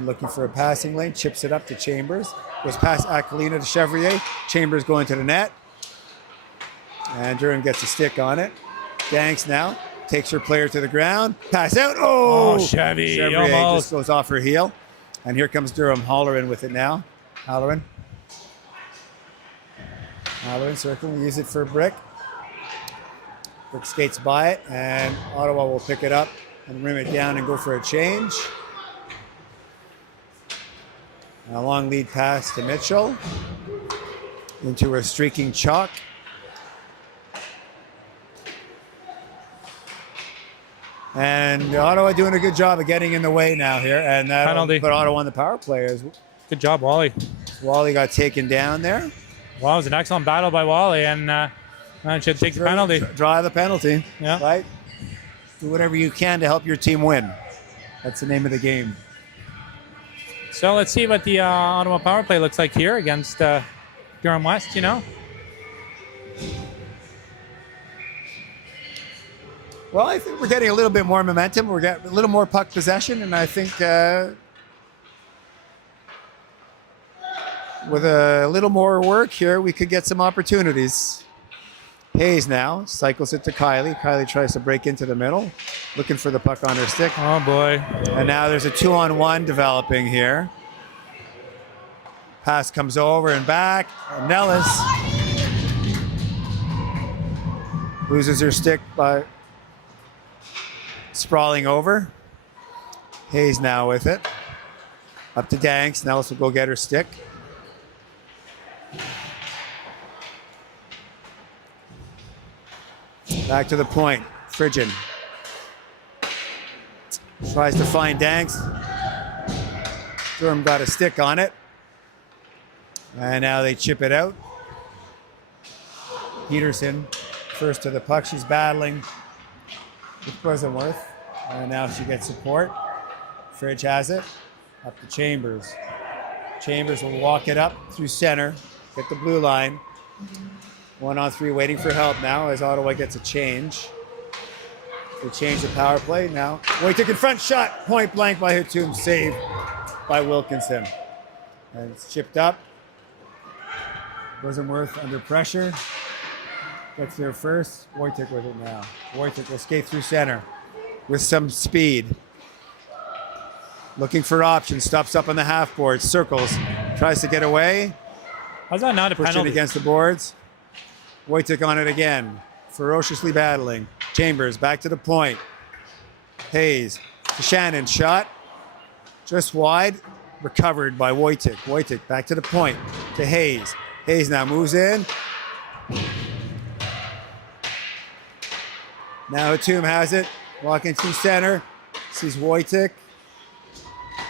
looking for a passing lane. Chips it up to Chambers. Goes past Aquilina to Chevrier. Chambers going to the net. And Durham gets a stick on it. Danks now takes her player to the ground. Pass out. Oh, Chevrier just goes off her heel. And here comes Durham. Hollerin with it now. Hollerin circling. Use it for Brick. Brick skates by it. And Ottawa will pick it up and rim it down and go for a change. And a long lead pass to Mitchell. Into a streaking Chalk. And Ottawa doing a good job of getting in the way now here. And that'll put Ottawa on the power play. Good job, Wally. Wally got taken down there. Well, it was an excellent battle by Wally, and should take the penalty. Draw the penalty. Yeah. Right? Do whatever you can to help your team win. That's the name of the game. So let's see what the Ottawa power play looks like here against Durham West, Well, I think we're getting a little bit more momentum. We're getting a little more puck possession, and I think with a little more work here, we could get some opportunities. Hayes now cycles it to Kylie. Kylie tries to break into the middle, looking for the puck on her stick. Oh, boy. And now there's a 2-on-1 developing here. Pass comes over and back. And Nellis loses her stick by sprawling over. Hayes now with it. Up to Danks. Nellis will go get her stick. Back to the point. Frigid. Tries to find Danks. Durham got a stick on it. And now they chip it out. Peterson first to the puck. She's battling with Brissenworth. And now she gets support. Fridge has it. Up to Chambers. Chambers will walk it up through center. Get the blue line. 1-on-3 waiting for help now as Ottawa gets a change. They change the power play now. Wojtek in front, shot point blank by Hatum, saved by Wilkinson. And it's chipped up. Brissenworth under pressure. Gets there first. Wojtek with it now. Wojtek will skate through center with some speed. Looking for options. Stops up on the half board. Circles. Tries to get away. How's that not a Pushing penalty? against the boards. Wojtek on it again. Ferociously battling. Chambers back to the point. Hayes to Shannon. Shot. Just wide. Recovered by Wojtek. Wojtek back to the point. To Hayes. Hayes now moves in. Now Hatum has it. Walking through center. Sees Wojtek.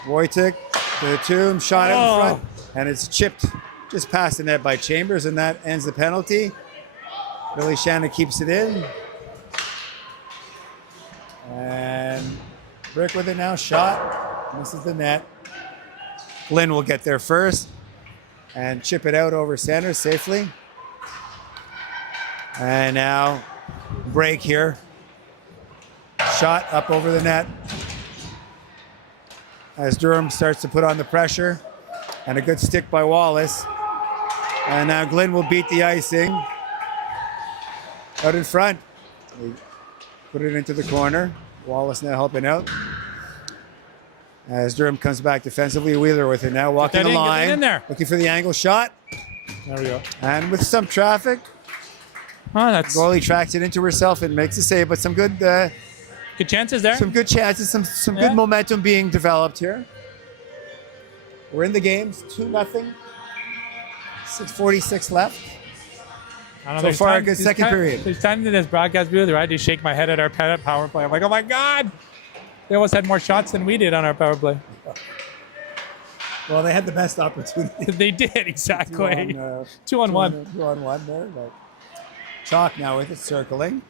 Wojtek to Hatum. Shot out in front. And it's chipped just past the net by Chambers. And that ends the penalty. Billy Shannon keeps it in. And Brick with it now. Shot. Misses the net. Glynn will get there first. And chip it out over center safely. And now break here. Shot up over the net. As Durham starts to put on the pressure. And a good stick by Wallace. And now Glynn will beat the icing. Out in front. They put it into the corner. Wallace now helping out. As Durham comes back defensively, Wheeler with it now, walking the line. In there. Looking for the angle shot. There we go. And with some traffic, goalie tracks it into herself and makes a save, but some good chances there. some good chances, some good momentum being developed here. We're in the games, 2-0. 6:46 left. I don't So know, far, a good second period. There's times in this broadcast booth where I just shake my head at our power play. I'm like, oh my God. They almost had more shots than we did on our power play. Well, they had the best opportunity. They did, exactly. 2 on 1. 2 on 1 there. But Chalk now with it, circling.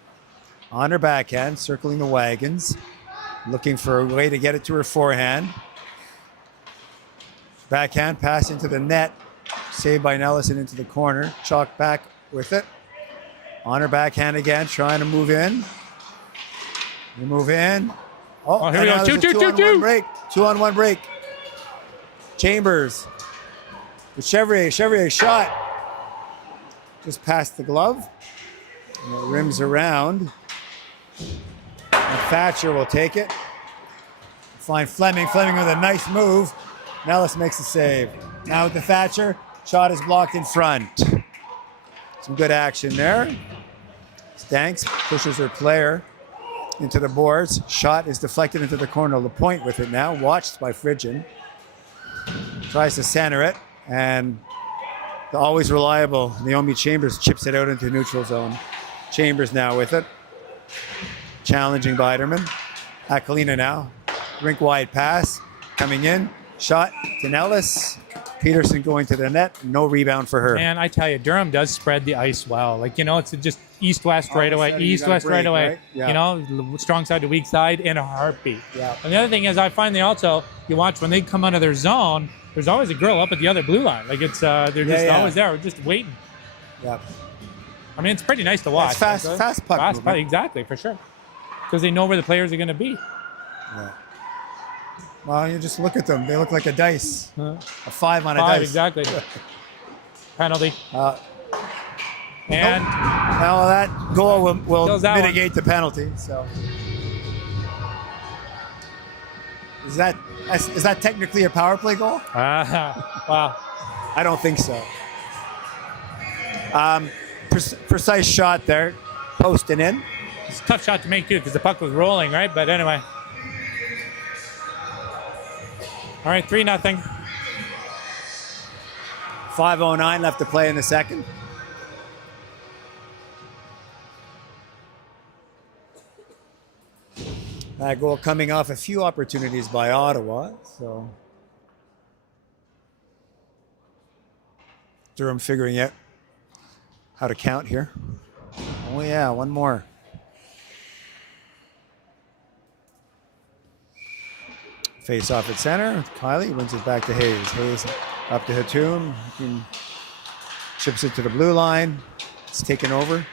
On her backhand, circling the wagons. Looking for a way to get it to her forehand. Backhand pass into the net. Saved by Nellison into the corner. Chalk back with it. On her backhand again, trying to move in. You move in. Oh, here we go. 2-2-2-2. Break. 2-on-1 break. Chambers. With Chevrier. Chevrier shot. Just past the glove. And it rims around. And Thatcher will take it. Find Fleming. Fleming with a nice move. Nellis makes the save. Now with the Thatcher. Shot is blocked in front. Some good action there. Stanks pushes her player into the boards. Shot is deflected into the corner. LaPointe with it now. Watched by Frigid. Tries to center it. And the always reliable Naomi Chambers chips it out into neutral zone. Chambers now with it. Challenging Biderman. Aquilina now. Rink wide pass. Coming in. Shot to Nellis. Peterson going to the net. No rebound for her. And I tell you, Durham does spread the ice well. Like, it's just east-west right away. East-west right away. Right? Yeah. Strong side to weak side in a heartbeat. Yeah. And the other thing is I find you watch when they come out of their zone, there's always a girl up at the other blue line. Like they're just always there. We're just waiting. Yeah. I mean, it's pretty nice to watch. It's fast puck Fast movement. puck, exactly, for sure. Because they know where the players are going to be. Yeah. Well, you just look at them. They look like a dice. A 5 on a 5, dice. exactly. Penalty. And now that goal will Kills that mitigate the penalty. So, is that technically a power play goal? wow. I don't think so. Precise shot there, posting in. It's a tough shot to make too because the puck was rolling, right? But anyway. All right, 3-0. 5:09 left to play in the second. That goal coming off a few opportunities by Ottawa. So Durham figuring out how to count here. Oh yeah, one more. Face off at center. Kylie wins it back to Hayes. Hayes up to Hatum. Chips it to the blue line. It's taken over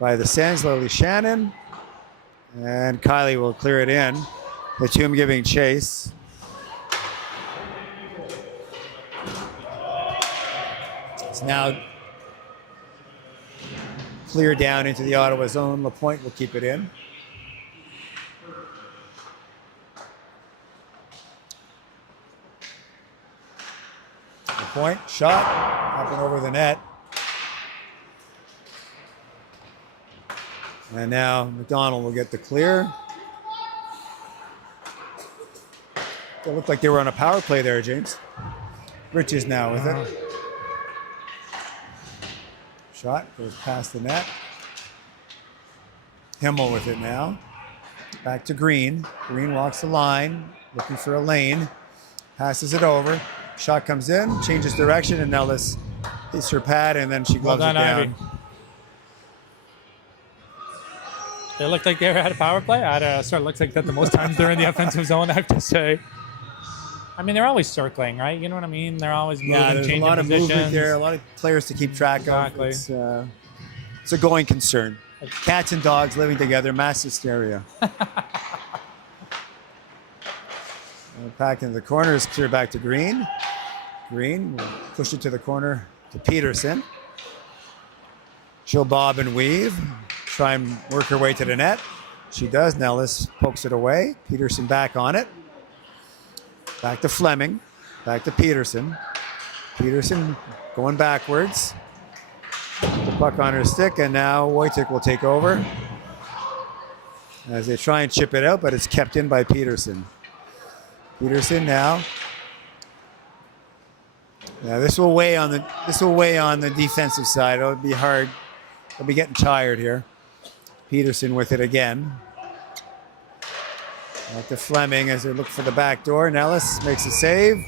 by the Sens, Lily Shannon. And Kylie will clear it in. Hatum giving chase. It's now clear down into the Ottawa zone. LaPointe will keep it in. LaPointe, shot, up and over the net. And now McDonald will get the clear. It looked like they were on a power play there, James. Riches now with it. Shot goes past the net. Himmel with it now. Back to Green. Green walks the line, looking for a lane. Passes it over. Shot comes in, changes direction, and Nellis hits her pad, and then she gloves it down. Ivy. They looked like they had a power play. Sort of looks like that the most times they're in the offensive zone, I have to say. I mean, they're always circling, right? You know what I mean? They're always moving, there's changing a lot of positions. movement there, a lot of players to keep track Exactly. of. It's a going concern. Cats and dogs living together, mass hysteria. Back into the corners, clear back to Green. Green will push it to the corner to Peterson. She'll bob and weave, try and work her way to the net. She does. Nellis pokes it away. Peterson back on it. Back to Fleming. Back to Peterson. Peterson going backwards. The puck on her stick, and now Wojcik will take over as they try and chip it out, but it's kept in by Peterson. Peterson now. Yeah, this will weigh on the defensive side. It'll be hard. They'll be getting tired here. Peterson with it again. Back to Fleming as they look for the back door. Nellis makes a save.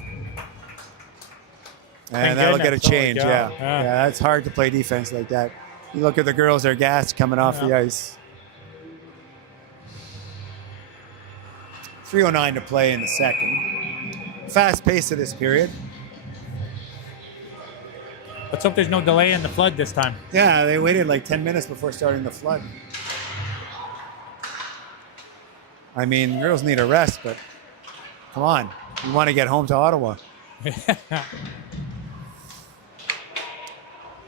And that'll get a change, yeah. That's hard to play defense like that. You look at the girls, they're gassed coming off the ice. 3:09 to play in the second. Fast pace of this period. Let's hope there's no delay in the flood this time. Yeah, they waited like 10 minutes before starting the flood. I mean, girls need a rest, but come on. You want to get home to Ottawa.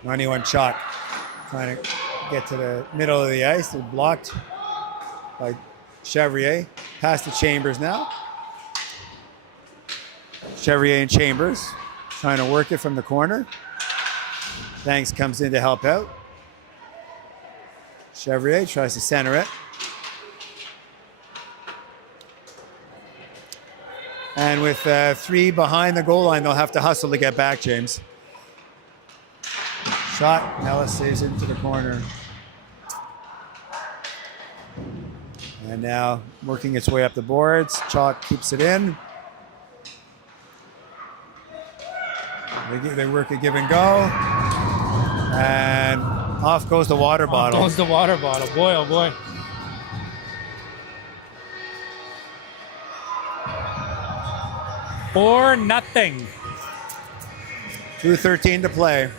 91 Chalk trying to get to the middle of the ice. They're blocked by Chevrier. Past the Chambers now. Chevrier and Chambers trying to work it from the corner. Thanks comes in to help out. Chevrier tries to center it. And with 3 behind the goal line, they'll have to hustle to get back, James. Shot, Nellis saves into the corner. And now working its way up the boards. Chalk keeps it in. They work a give and go. And off goes the water bottle. Off goes the water bottle. Boy, oh boy. For nothing. 2:13 to play.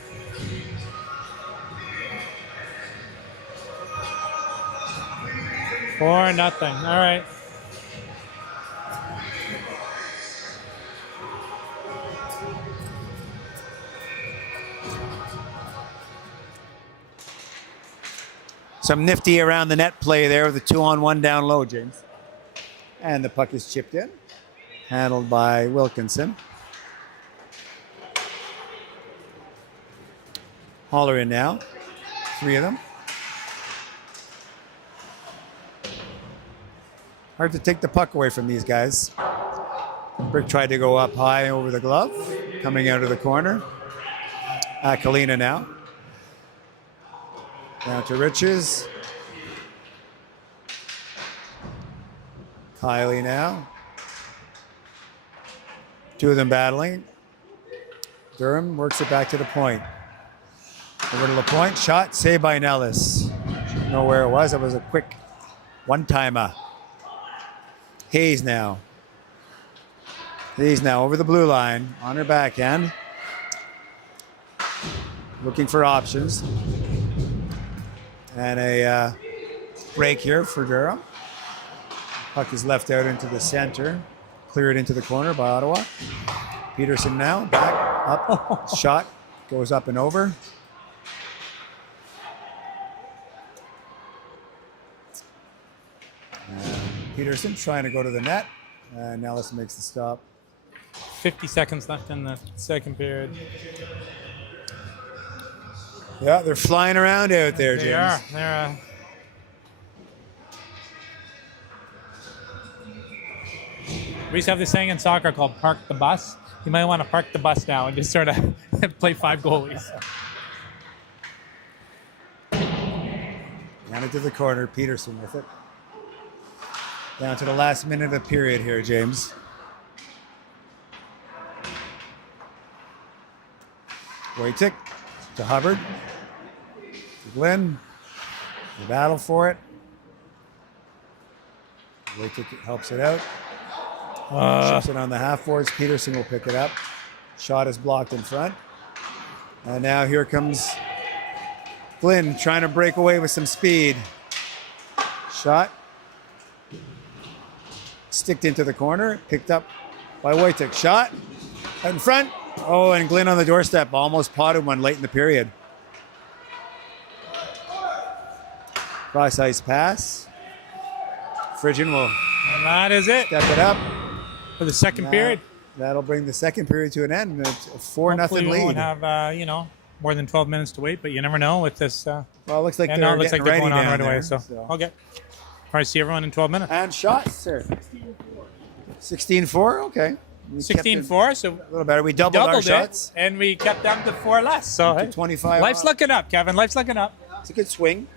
For nothing. All right. Some nifty around the net play there with a 2-on-1 down low, James. And the puck is chipped in. Handled by Wilkinson. Haller in now. 3 of them. Hard to take the puck away from these guys. Brick tried to go up high over the glove. Coming out of the corner. Akalina now. Down to Riches. Kylie now. Two of them battling. Durham works it back to the point. Over to the point. Shot saved by Nellis. Didn't know where it was. It was a quick one-timer. Hayes now. Hayes now over the blue line on her backhand. Looking for options. And a break here for Durham. Puck is left out into the center. Cleared into the corner by Ottawa. Peterson now, back, up, shot, goes up and over. Peterson trying to go to the net. And Nellis makes the stop. 50 seconds left in the second period. Yeah, they're flying around out there, James. They are. They're, we used to have this saying in soccer called park the bus. You might want to park the bus now and just sort of play 5 goalies. Down into the corner, Peterson with it. Down to the last minute of the period here, James. Wojcik to Hubbard. To Glenn. The battle for it. Wojcik helps it out. Ships it on the half boards. Peterson will pick it up. Shot is blocked in front. And now here comes Glenn trying to break away with some speed. Shot. Sticked into the corner. Picked up by Wojcik. Shot. Out in front. Oh, and Glenn on the doorstep. Almost potted one late in the period. Cross ice pass. Frigin will And that is it step it up. for the second period. That'll bring the second period to an end. It's a 4-0 Hopefully we lead. won't have, more than 12 minutes to wait, but you never know with this. Well, it looks like And they're now it looks like getting they're ready going on down right away. there, So, okay. All right, see everyone in 12 minutes. And shots, sir. 16-4, okay. We kept it 16-4, so a little better. We doubled our shots. and we kept them to 4 less. So, To hey, 25 life's off. looking up, Kevin. Life's looking up. It's a good swing.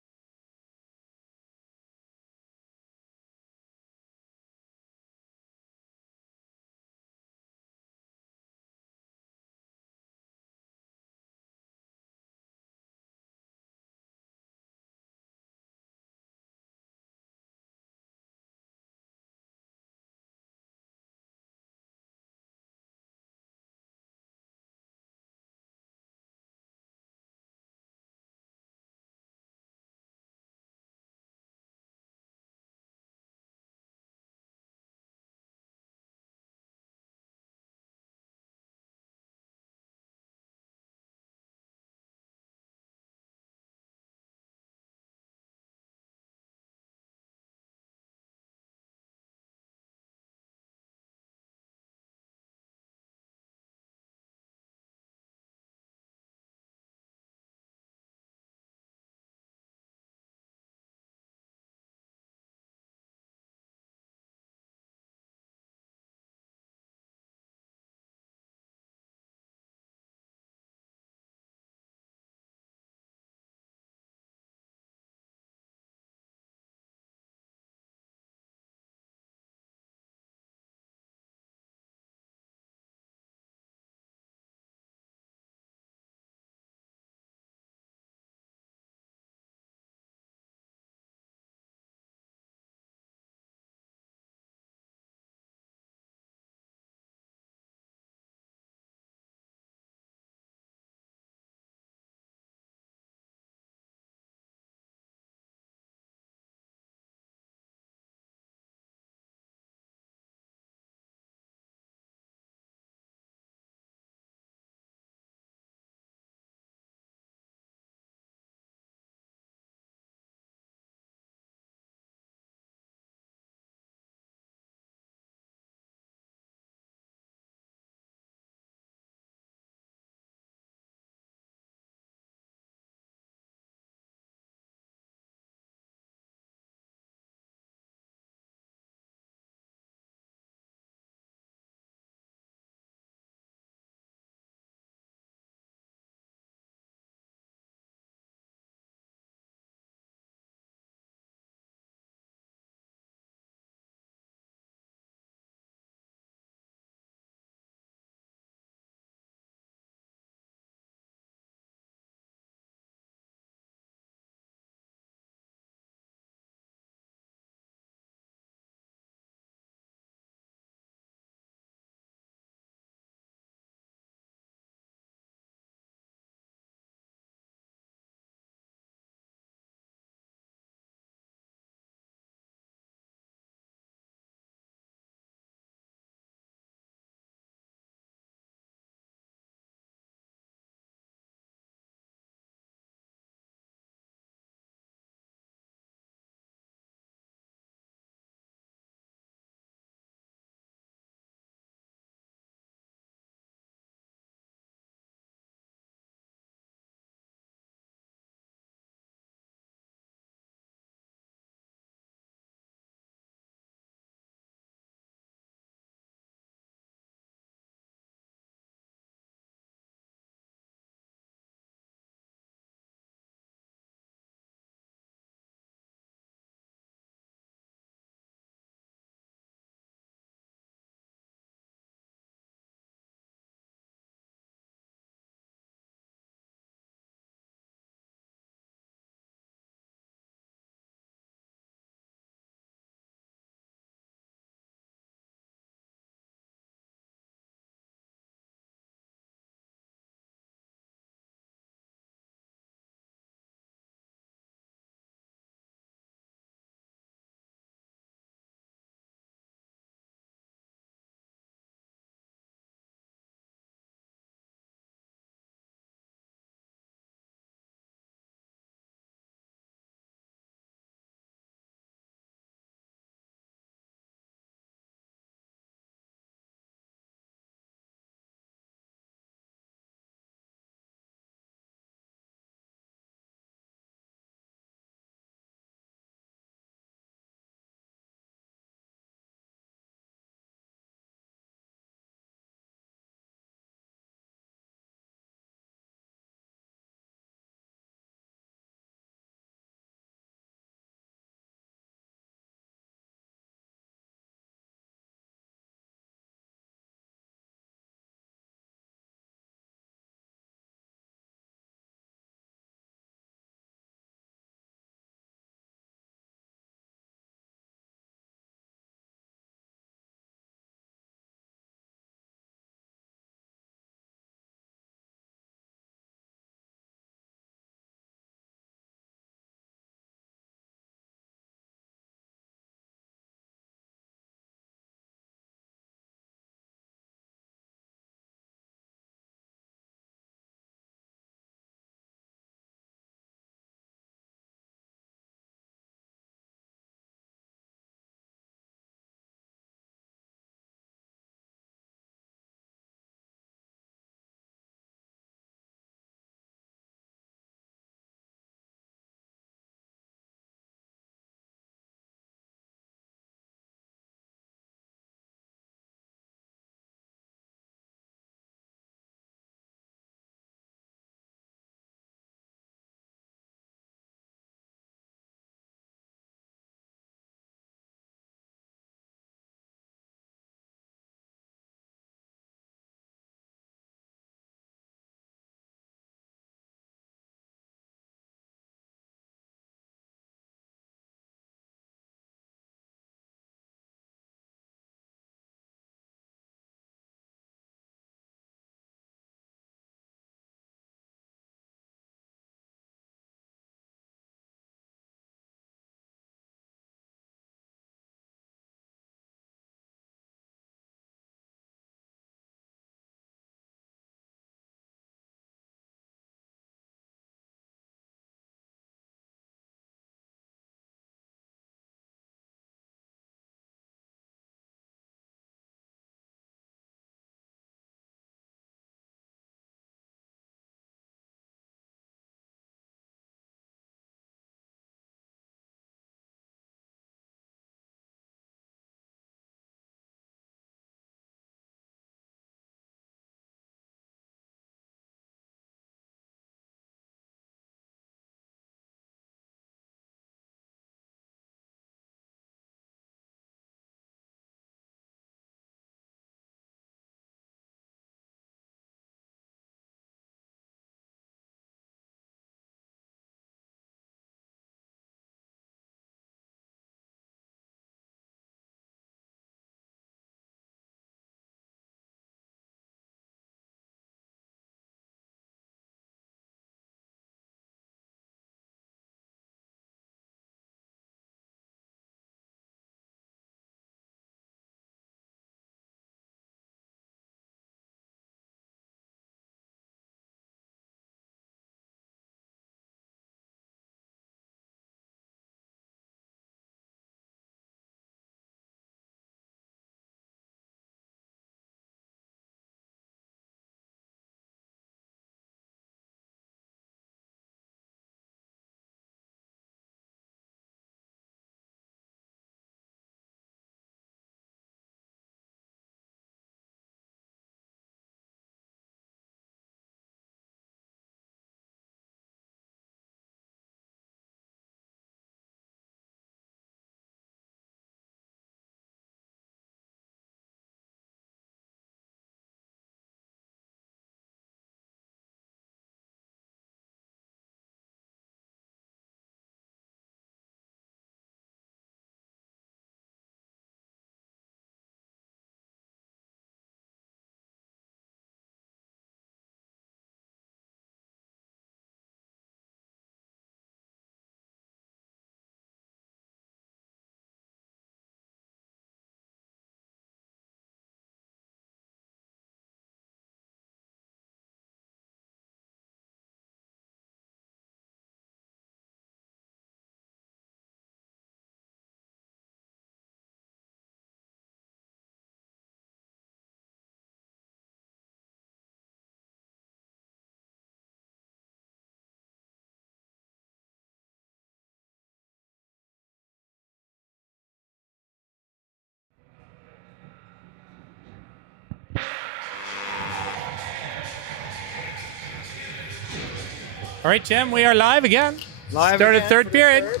All right, Tim, we are live again. Live Started again third for the period. third.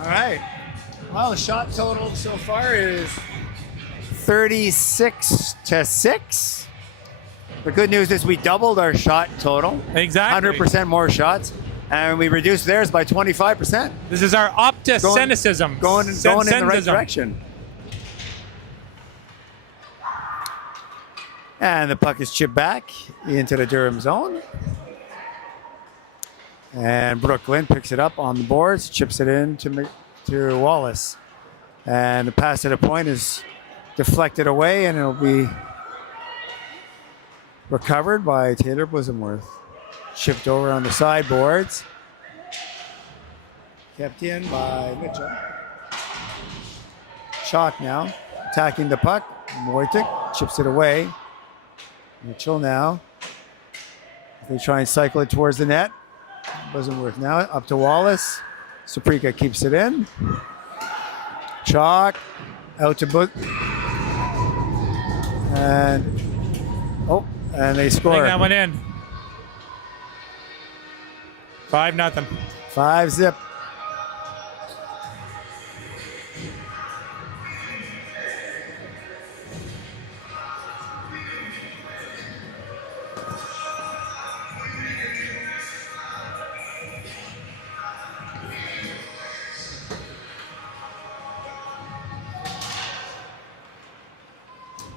All right. Well, the shot total so far is 36-6. The good news is we doubled our shot total. Exactly. 100% more shots. And we reduced theirs by 25%. This is our opticynicism. Going in the right direction. And the puck is chipped back into the Durham zone. And Brooklyn picks it up on the boards, chips it in to Wallace. And the pass to the point is deflected away, and it'll be recovered by Taylor Blissenworth. Chipped over on the sideboards. Kept in by Mitchell. Chalk now, attacking the puck. Wojtek chips it away. Mitchell now. They try and cycle it towards the net. Blissenworth now up to Wallace. Saprika keeps it in. Chalk out to and they score. I think that went in. 5-0. 5-0.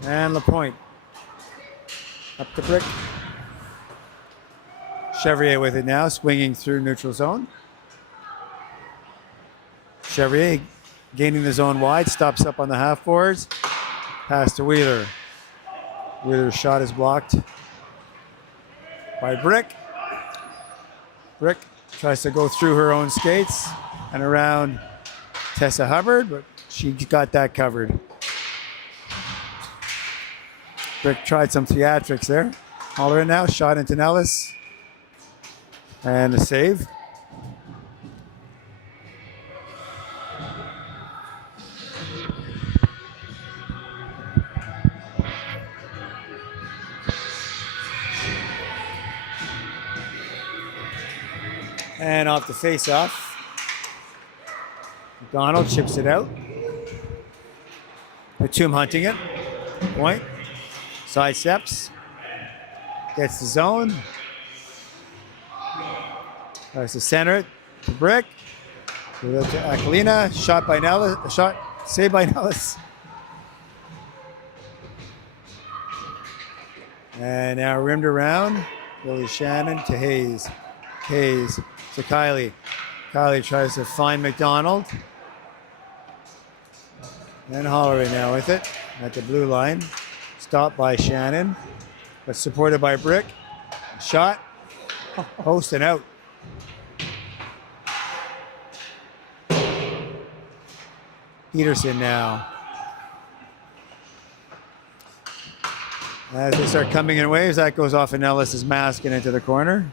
And LaPointe up the brick. Chevrier with it now, swinging through neutral zone. Chevrier gaining the zone wide, stops up on the half boards. Pass to Wheeler. Wheeler's shot is blocked by Brick. Brick tries to go through her own skates and around Tessa Hubbard, but she got that covered. Brick tried some theatrics there. Holler now, shot into Nellis. And a save. And off the face-off. McDonald chips it out. Batum hunting it. Point. Side steps. Gets the zone. Tries to center it to Brick. Go to Aquilina. Shot by Nellis. Shot saved by Nellis. And now rimmed around. Billy Shannon to Hayes. Hayes to Kylie. Kylie tries to find McDonald. And Holloway now with it at the blue line. Stopped by Shannon, but supported by Brick. Shot. Post and out. Peterson now. As they start coming in waves, that goes off in Ellis's mask and into the corner.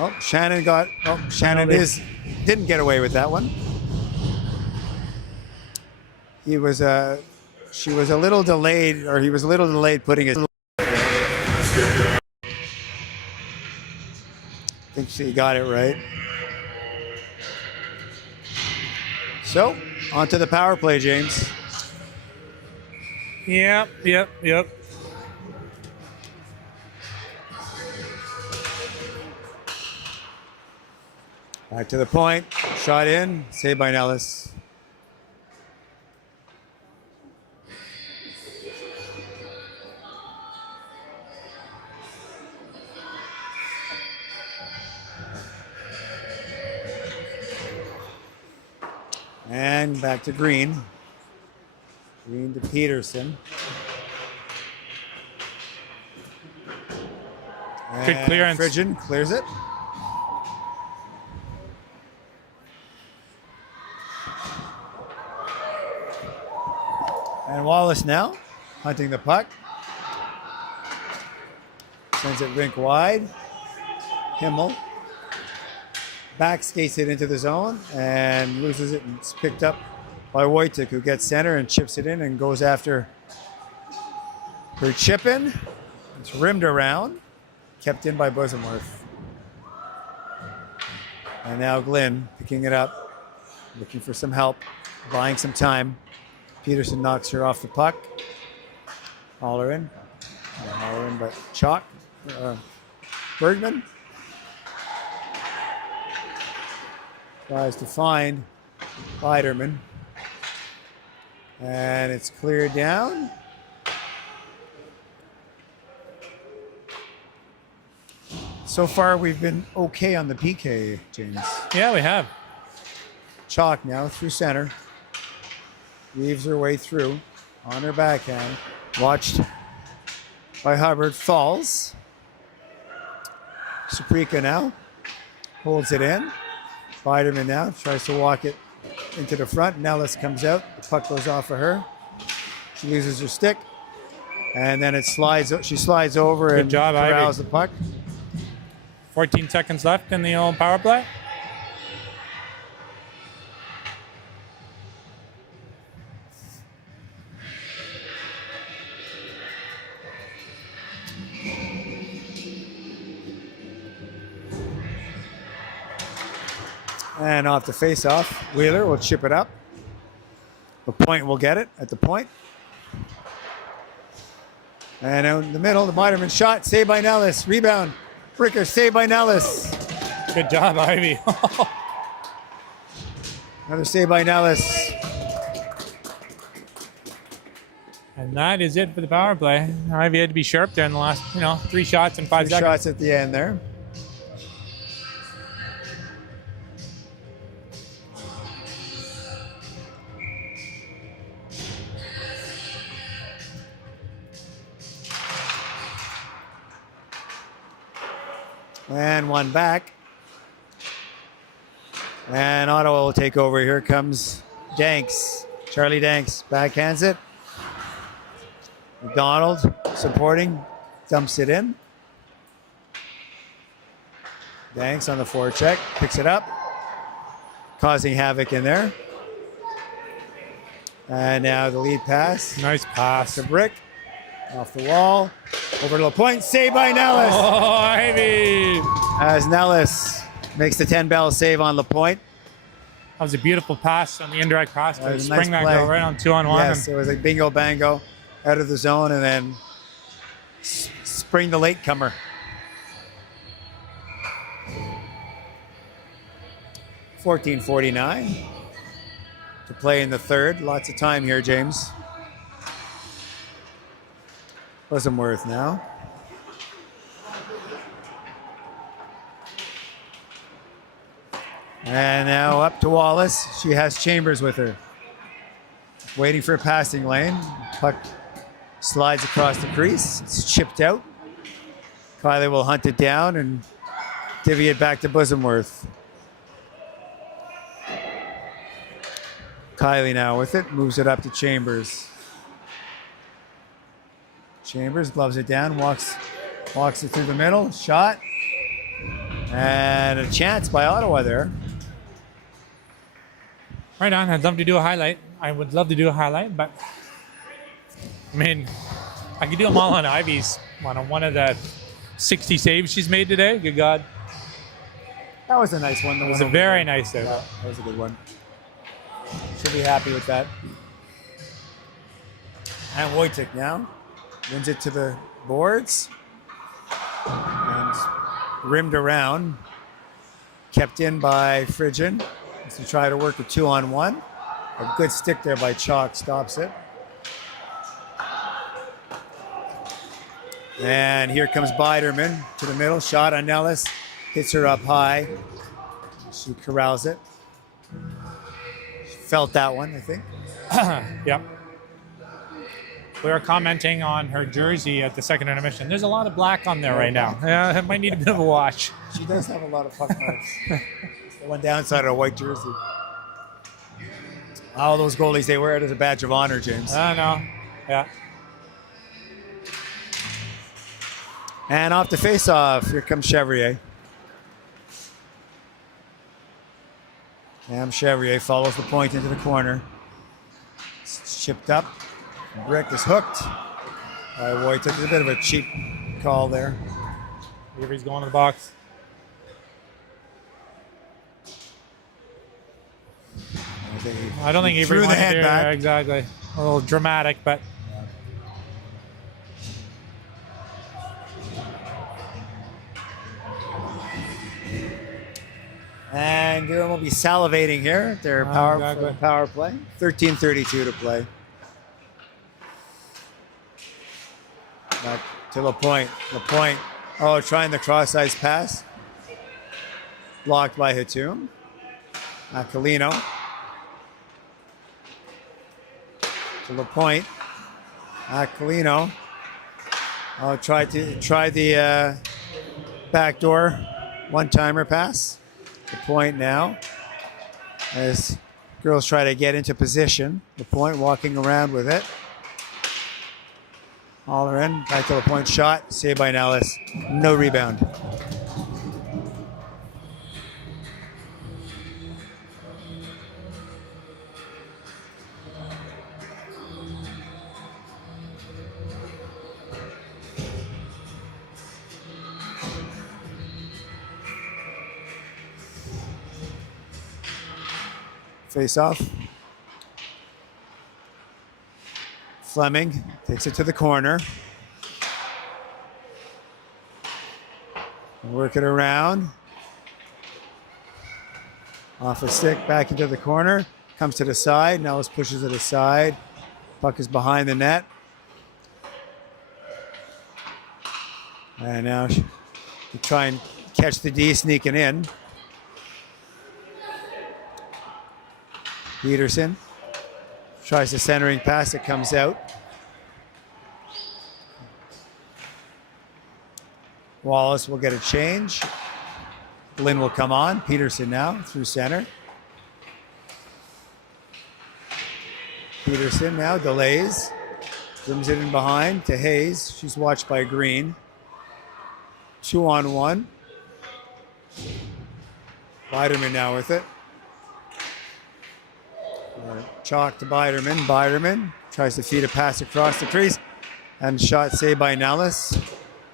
Oh, Shannon didn't get away with that one. She was a little delayed, or he was a little delayed putting his. I think she got it right. So, on to the power play, James. Yep. Back to the point. Shot in. Saved by Nellis. And back to Green. Green to Peterson. Good clearance. Frigin clears it. And Wallace now, hunting the puck. Sends it rink wide. Himmel. back skates it into the zone and loses it, and it's picked up by Wojtek, who gets center and chips it in and goes after her chip in. It's rimmed around, kept in by Bosamworth. And now Glynn picking it up, looking for some help, buying some time. Peterson knocks her off the puck. Haul in. Not haul in, but Chalk. Bergman tries to find Biderman. And it's cleared down. So far, we've been okay on the PK, James. Yeah, we have. Chalk now through center. Weaves her way through on her backhand. Watched by Hubbard. Falls. Suprika now holds it in. Biderman now tries to walk it into the front. Nellis comes out. The puck goes off of her. She loses her stick. And then it slides. She slides over and corrals the puck. 14 seconds left in the old power play. And off the face-off, Wheeler will chip it up. The point will get it at the point. And in the middle, the Biderman shot, saved by Nellis. Rebound. Bricker, saved by Nellis. Good job, Ivy. Another save by Nellis. And that is it for the power play. Ivy had to be sharp there in the last, 3 shots in 5 Two seconds. shots at the end there. And one back. And Ottawa will take over. Here comes Danks. Charlie Danks backhands it. McDonald supporting. Dumps it in. Danks on the forecheck. Picks it up. Causing havoc in there. And now the lead pass. Nice pass. To Brick. Off the wall. Over to the point. Saved by Nellis. Oh, Ivy. As Nellis makes the 10-bell save on LaPointe. That was a beautiful pass on the indirect pass to was a spring nice that play. girl right on 2-on-1. Yes, it was a bingo bango out of the zone and then spring the latecomer. $14:49 to play in the third. Lots of time here, James. Bosamworth now. And now up to Wallace. She has Chambers with her. Waiting for a passing lane. Puck slides across the crease. It's chipped out. Kylie will hunt it down and divvy it back to Bosamworth. Kylie now with it. Moves it up to Chambers. Chambers gloves it down, walks it through the middle, shot, and a chance by Ottawa there. Right on. I'd love to do a highlight. I would love to do a highlight, but I could do them all on Ivy's on one of the 60 saves she's made today. Good God. That was a nice one. It was a very nice save. Yeah, that was a good one. She'll be happy with that. And Wojtek now wins it to the boards and rimmed around, kept in by Phrygian to try to work a 2-on-1. A good stick there by Chalk stops it. And here comes Biderman to the middle, shot on Nellis, hits her up high. She corrals it. She felt that one, I think. Yep. We were commenting on her jersey at the second intermission. There's a lot of black on there right now. Yeah, it might need a bit of a wash. She does have a lot of puck marks. It's the one downside of a white jersey. All those goalies, they wear it as a badge of honor, James. I know. Yeah. And off the face-off, here comes Chevrier. Cam Chevrier follows the point into the corner. It's chipped up. Brick is hooked. Wojtek, it's a bit of a cheap call there. Avery's going to the box. I don't think Avery threw the wanted head to, back. Exactly. A little dramatic, but And Durham will be salivating here. Their power play. 13:32 to play. Back to LaPointe. LaPointe. Oh, trying the cross-ice pass. Blocked by Hatum. Aquilino. To LaPointe. Aquilino. Oh, tried the backdoor one-timer pass. The point now as girls try to get into position. The point walking around with it. Holler in, back to the point shot, saved by Nellis. No rebound. Face off. Fleming takes it to the corner. Work it around. Off a stick, back into the corner. Comes to the side. Nellis pushes it aside. Puck is behind the net. And now to try and catch the D sneaking in. Peterson tries the centering pass. It comes out. Wallace will get a change. Lynn will come on. Peterson now through center. Peterson now delays. Brings it in behind to Hayes. She's watched by Green. 2-on-1. Biderman now with it. Chalk to Biderman. Biderman tries to feed a pass across the crease. And shot saved by Nellis.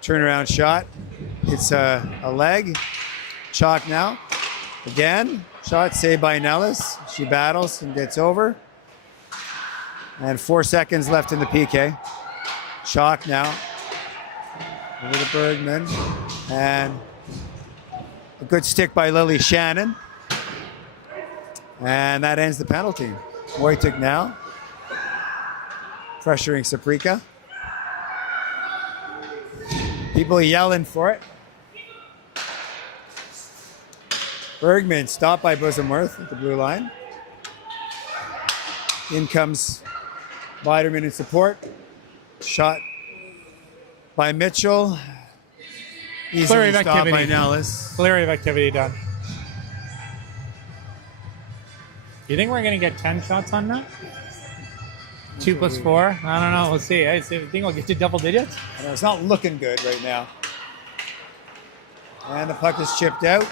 Turnaround shot. It's a leg. Chalk now. Again. Shot saved by Nellis. She battles and gets over. And 4 seconds left in the PK. Chalk now. Over to Bergman. And a good stick by Lily Shannon. And that ends the penalty. Wojtek now. Pressuring Saprika. People yelling for it. Bergman stopped by Bosomworth at the blue line. In comes Biderman in support. Shot by Mitchell. Easily stopped by Nellis. Flurry of activity done. You think we're going to get 10 shots on that? 2 plus 4? I don't know. We'll see. I think we'll get to double digits. It's not looking good right now. And the puck is chipped out.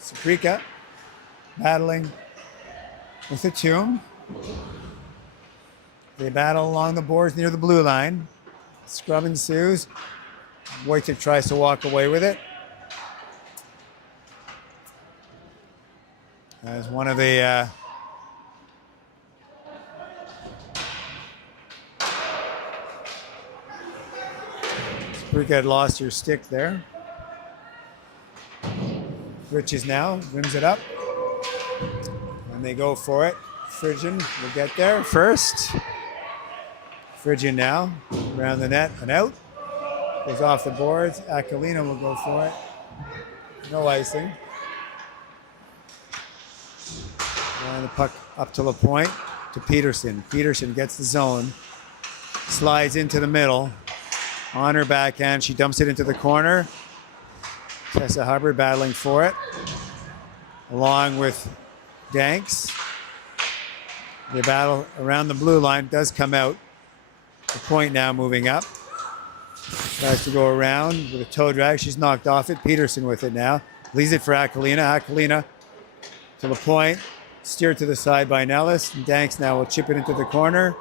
Saprika battling with the tomb. They battle along the boards near the blue line. Scrum ensues. Wojtek tries to walk away with it. As one of the Saprika had lost her stick there. Riches now rims it up. And they go for it. Phrygian will get there first. Phrygian now around the net and out. Goes off the boards. Aquilino will go for it. No icing. And the puck up to LaPointe to Peterson. Peterson gets the zone. Slides into the middle. On her backhand, she dumps it into the corner. Tessa Hubbard battling for it. Along with Danks. The battle around the blue line does come out. LaPointe now moving up. Tries to go around with a toe drag. She's knocked off it. Peterson with it now. Leaves it for Aquilina. Aquilina to the point. Steered to the side by Nellis. And Danks now will chip it into the corner.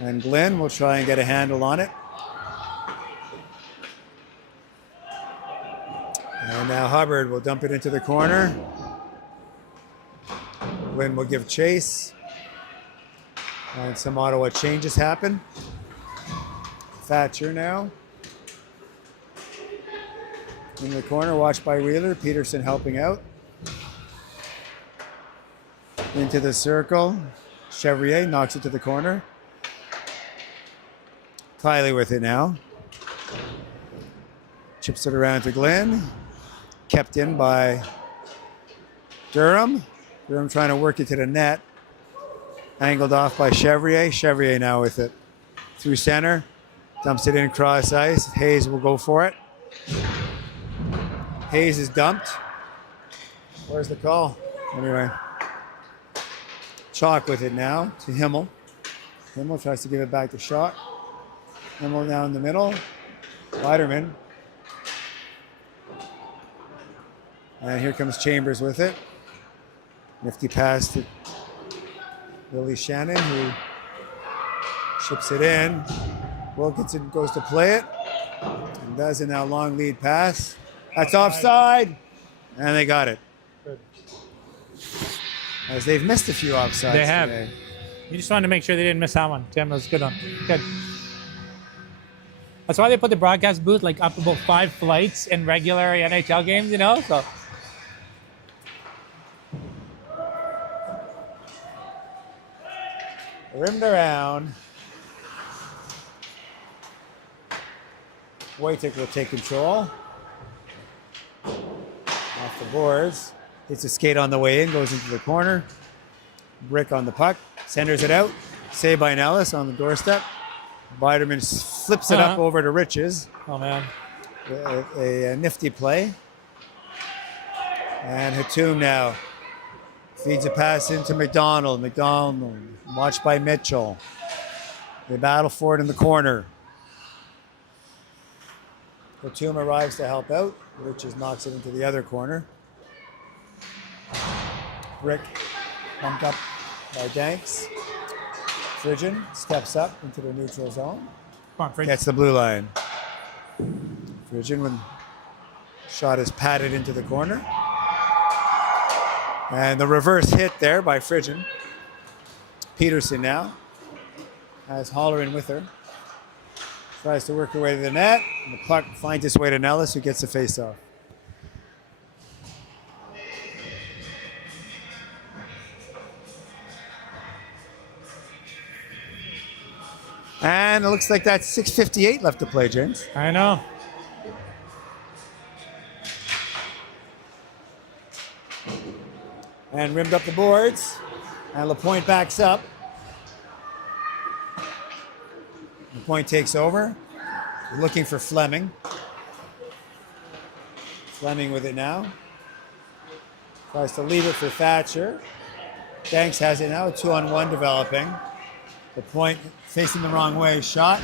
And Glenn will try and get a handle on it. And now Hubbard will dump it into the corner. Glenn will give chase. And some Ottawa changes happen. Thatcher now. In the corner, watched by Wheeler. Peterson helping out. Into the circle. Chevrier knocks it to the corner. Kiley with it now. Chips it around to Glenn. Kept in by Durham. Durham trying to work it to the net. Angled off by Chevrier. Chevrier now with it. Through center. Dumps it in cross ice. Hayes will go for it. Hayes is dumped. Where's the call? Anyway. Chalk with it now to Himmel. Himmel tries to give it back to Chalk. Himmel now in the middle. Weiderman. And here comes Chambers with it. Nifty pass to Billy Shannon, who chips it in. Wilkinson goes to play it. And does it now. Long lead pass. That's offside. And they got it. Good. As they've missed a few offsides They have. today. You just wanted to make sure they didn't miss that one. Tim, that was a good one. Good. That's why they put the broadcast booth like up about 5 flights in regular NHL games, you know? So Rimmed around. Wojtek will take control. Off the boards. Hits a skate on the way in, goes into the corner. Brick on the puck. Centers it out. Saved by Nellis on the doorstep. Biderman flips it up over to Riches. oh man. A nifty play. And Hatum now feeds a pass into McDonald. McDonald watched by Mitchell. They battle for it in the corner. Hatum arrives to help out. Riches knocks it into the other corner. Brick bumped up by Danks. Frigin steps up into the neutral zone. Come on, Fridge. Gets the blue line. Frigin, when shot is patted into the corner. And the reverse hit there by Frigin. Peterson now has Holleran with her. Tries to work her way to the net. And the puck finds its way to Nellis, who gets the face-off. And it looks like that's 6:58 left to play, James. I know. And rimmed up the boards. And LaPointe backs up. LaPointe takes over. Looking for Fleming. Fleming with it now. Tries to leave it for Thatcher. Danks has it now. A 2-on-1 developing. LaPointe facing the wrong way. Shot.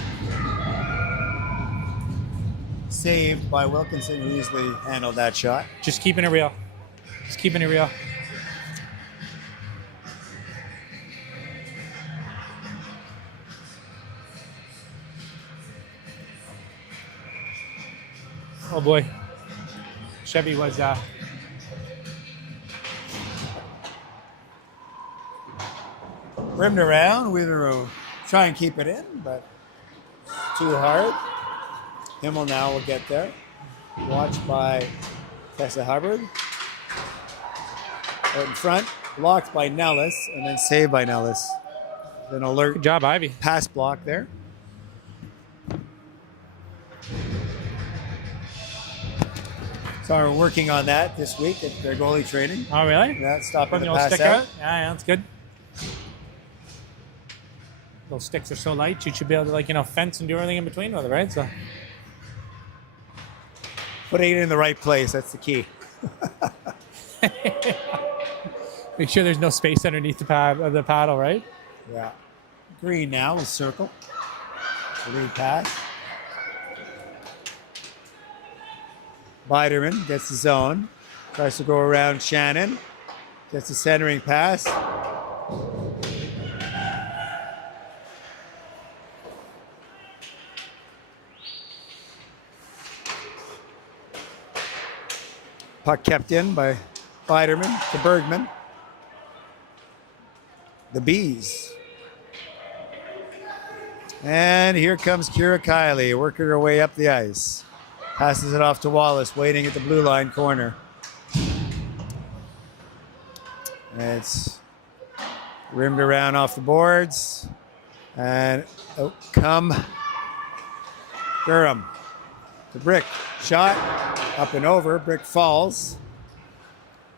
Saved by Wilkinson, who easily handled that shot. Just keeping it real. Just keeping it real. Oh boy. Chevy was Rimmed around. Wheeler will try and keep it in, but too hard. Himmel now will get there. Watched by Tessa Hubbard. Out in front. Blocked by Nellis, and then saved by Nellis. An alert good job, Ivy. pass block there. So we're working on that this week at their goalie training. Oh really? That stopping Putting the the old pass stick out. out? Yeah, that's good. Those sticks are so light, you should be able to, like, you know, fence and do everything in between with it, right? So Putting it in the right place, that's the key. make sure there's no space underneath the paddle, right? Yeah. Green now with circle. Lead pass. Biderman gets the zone. Tries to go around Shannon. Just a centering pass. Puck kept in by Biderman to Bergman. The Bees. And here comes Kira Kiley, working her way up the ice. Passes it off to Wallace, waiting at the blue line corner. And it's rimmed around off the boards. And come Durham. The Brick. Shot up and over. Brick falls.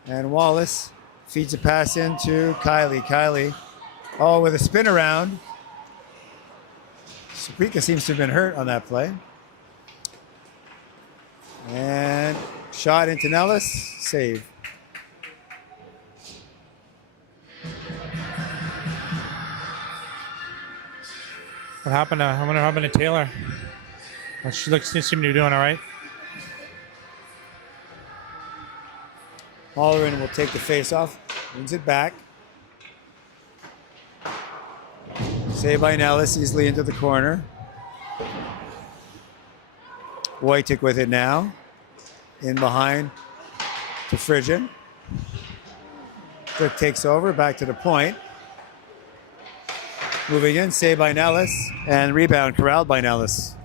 And Wallace feeds a pass into Kiley. Kiley, with a spin around. Saprika seems to have been hurt on that play. And shot into Nellis. Save. What happened to, I wonder what happened to Taylor. Well, she seems to be doing all right. Halloran will take the face off, wins it back. Saved by Nellis, easily into the corner. Wojcik with it now. In behind to Frigian. Brick takes over, back to the point. Moving in, saved by Nellis, and rebound corralled by Nellis.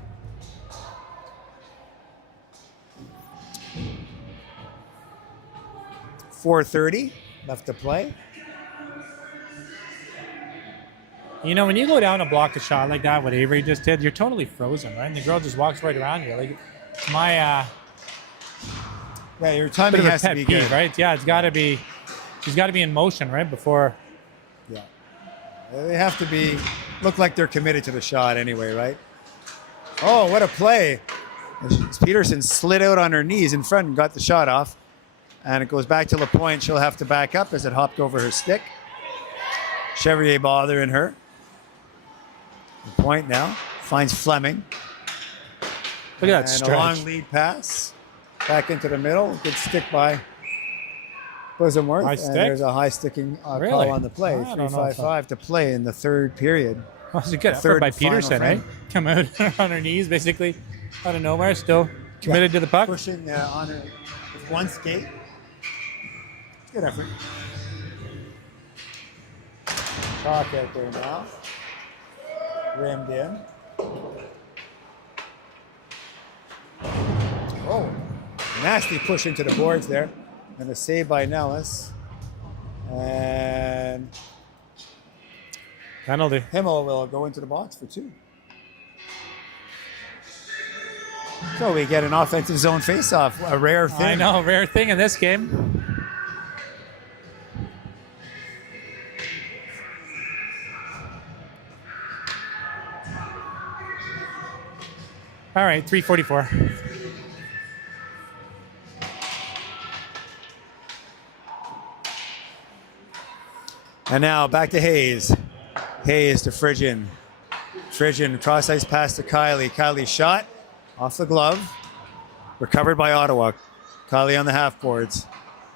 .430 left to play. You know, when you go down and block a shot like that, what Avery just did, you're totally frozen, right? And the girl just walks right around you. Like, my yeah, your timing bit of a has to pet be peeve, good, right? Yeah, it's got to be. She's got to be in motion, right, before. Yeah, they have to be look like they're committed to the shot anyway, right? Oh, what a play! Peterson slid out on her knees in front and got the shot off. And it goes back to LaPointe. She'll have to back up as it hopped over her stick. Chevrier bothering her. LaPointe now finds Fleming. Look at that and stretch. A long lead pass. Back into the middle. Good stick by Bosamworth. High and stick? There's a high sticking Really? call on the play. I don't know if 3:55 to play in the third period. That was a good effort Third by and final Peterson, eh? frame. Come out on her knees, basically, out of nowhere, still committed to the puck. Pushing on her with one skate. Good effort. Chalk out there now. Rimmed in. Oh, nasty push into the boards there. And a save by Nellis. And Penalty. Himmel will go into the box for 2. So we get an offensive zone faceoff, a rare thing. I know, rare thing in this game. All right, 3:44. And now back to Hayes. Hayes to Frigian. Frigian cross ice pass to Kiley. Kiley shot off the glove. Recovered by Ottawa. Kiley on the half boards.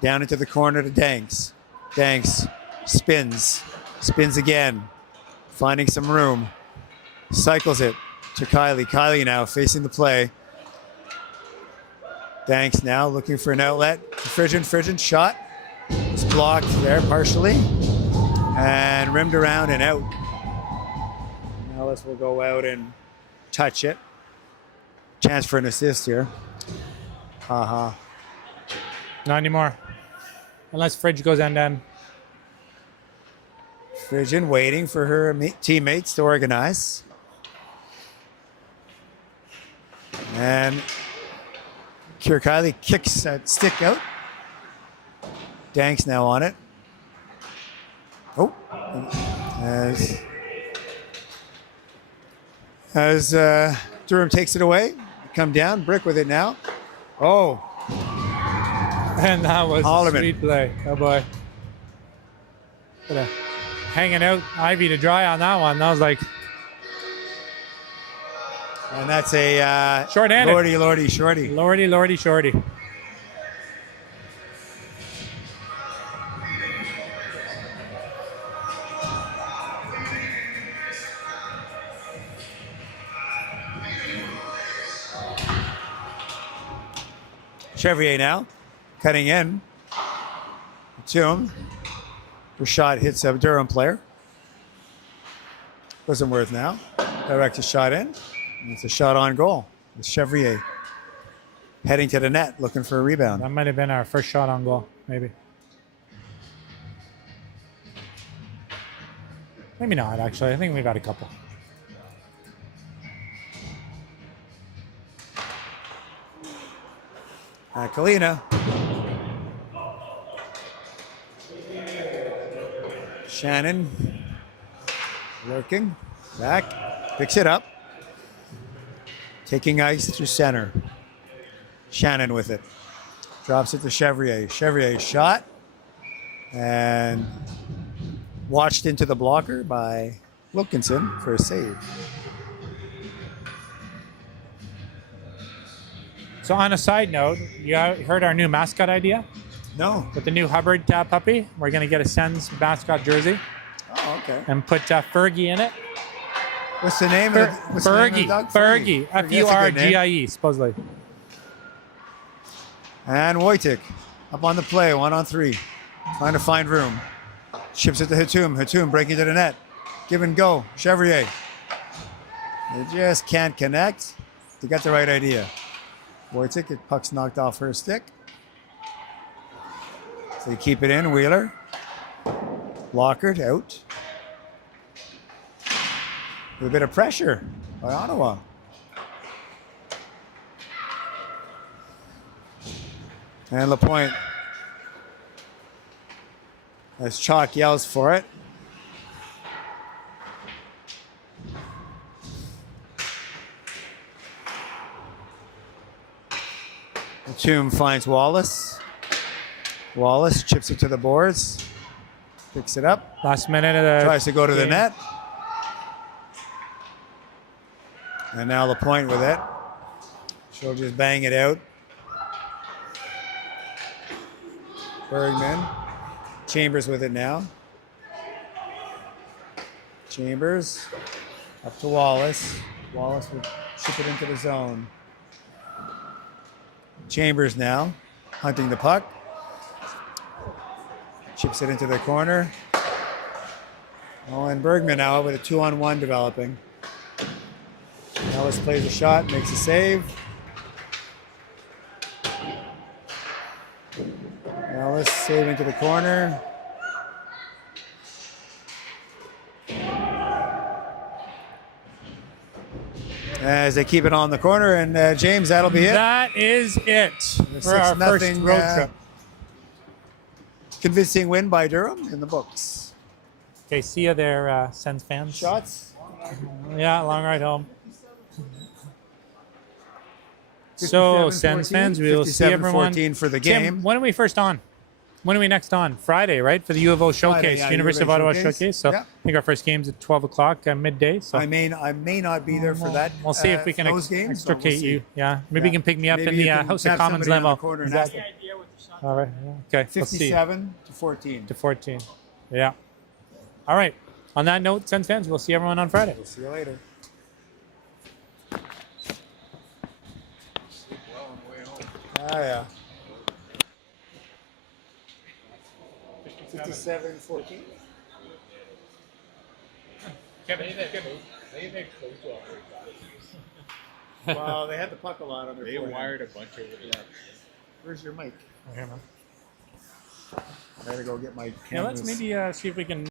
Down into the corner to Danks. Danks spins. Spins again. Finding some room. Cycles it to Kiley. Kiley now facing the play. Danks now looking for an outlet. Frigian. Frigian shot. It's blocked there partially. And rimmed around and out. Nellis will go out and touch it. Chance for an assist here. Not anymore. Unless Fridge goes end-end. Frigian waiting for her teammates to organize. And Kira Kiley kicks that stick out. Danks now on it. Oh, as Durham takes it away, come down, Brick with it now. Oh, And that was Halloran. a sweet play. Oh boy. Hanging out Ivy to dry on that one. That was like and that's a Short-handed. Lordy, shorty. lordy, shorty. Chevrier now, cutting in. Batum. Her shot hits a Durham player. Wasn't worth now. Direct a shot in. And it's a shot on goal. It's Chevrier heading to the net, looking for a rebound. That might have been our first shot on goal, maybe. Maybe not, actually. I think we've had a couple. Kalina. Shannon. Lurking. Back. Picks it up. Taking ice through center. Shannon with it. Drops it to Chevrier. Chevrier shot. And watched into the blocker by Wilkinson for a save. So on a side note, you heard our new mascot idea? No. With the new Hubbard puppy. We're going to get a Sens mascot jersey. Oh, okay. And put Fergie in it. What's the name of the Fergie. dog? Fergie. F-U-R-G-I-E, supposedly. And Wojtek up on the play, 1-on-3. Trying to find room. Chips it to Hatum. Hatum breaking to the net. Give and go. Chevrier. They just can't connect. They got the right idea. Wojtek, the puck's knocked off her stick. So you keep it in. Wheeler. Blockered out. With a bit of pressure by Ottawa. And LaPointe. As Chalk yells for it. Batum finds Wallace. Wallace chips it to the boards. Picks it up. Last minute of the Tries to go to the game. net. And now LaPointe with it. She'll just bang it out. Bergman. Chambers with it now. Chambers. Up to Wallace. Wallace will chip it into the zone. Chambers now. Hunting the puck. Chips it into the corner. Oh, and Bergman now with a 2-on-1 developing. Ellis plays a shot, makes a save. Ellis saving to the corner. As they keep it on the corner, and James, that'll be it. That is it for our first 6-0, road trip. Convincing win by Durham in the books. Okay, see you there, Sens fans. Shots. Yeah, long ride home. So, Sens fans, we will see everyone. 57-14 for the Tim, game. when are we first on? When are we next on? Friday, right? For the U of O Showcase, Friday, yeah, University of Ottawa Showcase. So Yeah. I think our first game's at 12 o'clock midday. So I may not be there for that. we'll see if we can those games, but extricate we'll see. you. Yeah, maybe you can pick me up Maybe in you the can House of have Commons somebody on the limo. corner and ask them. All right. Yeah. Okay. Let's see. 57-14. To 14. Yeah. All right. On that note, Sens fans, we'll see everyone on Friday. We'll see you later. Oh, yeah. 57-14. Well, they had the puck a lot on their They forehand. wired a bunch over there. Where's your mic? Okay, man. I gotta go get my Yeah, let's canvas. maybe see if we can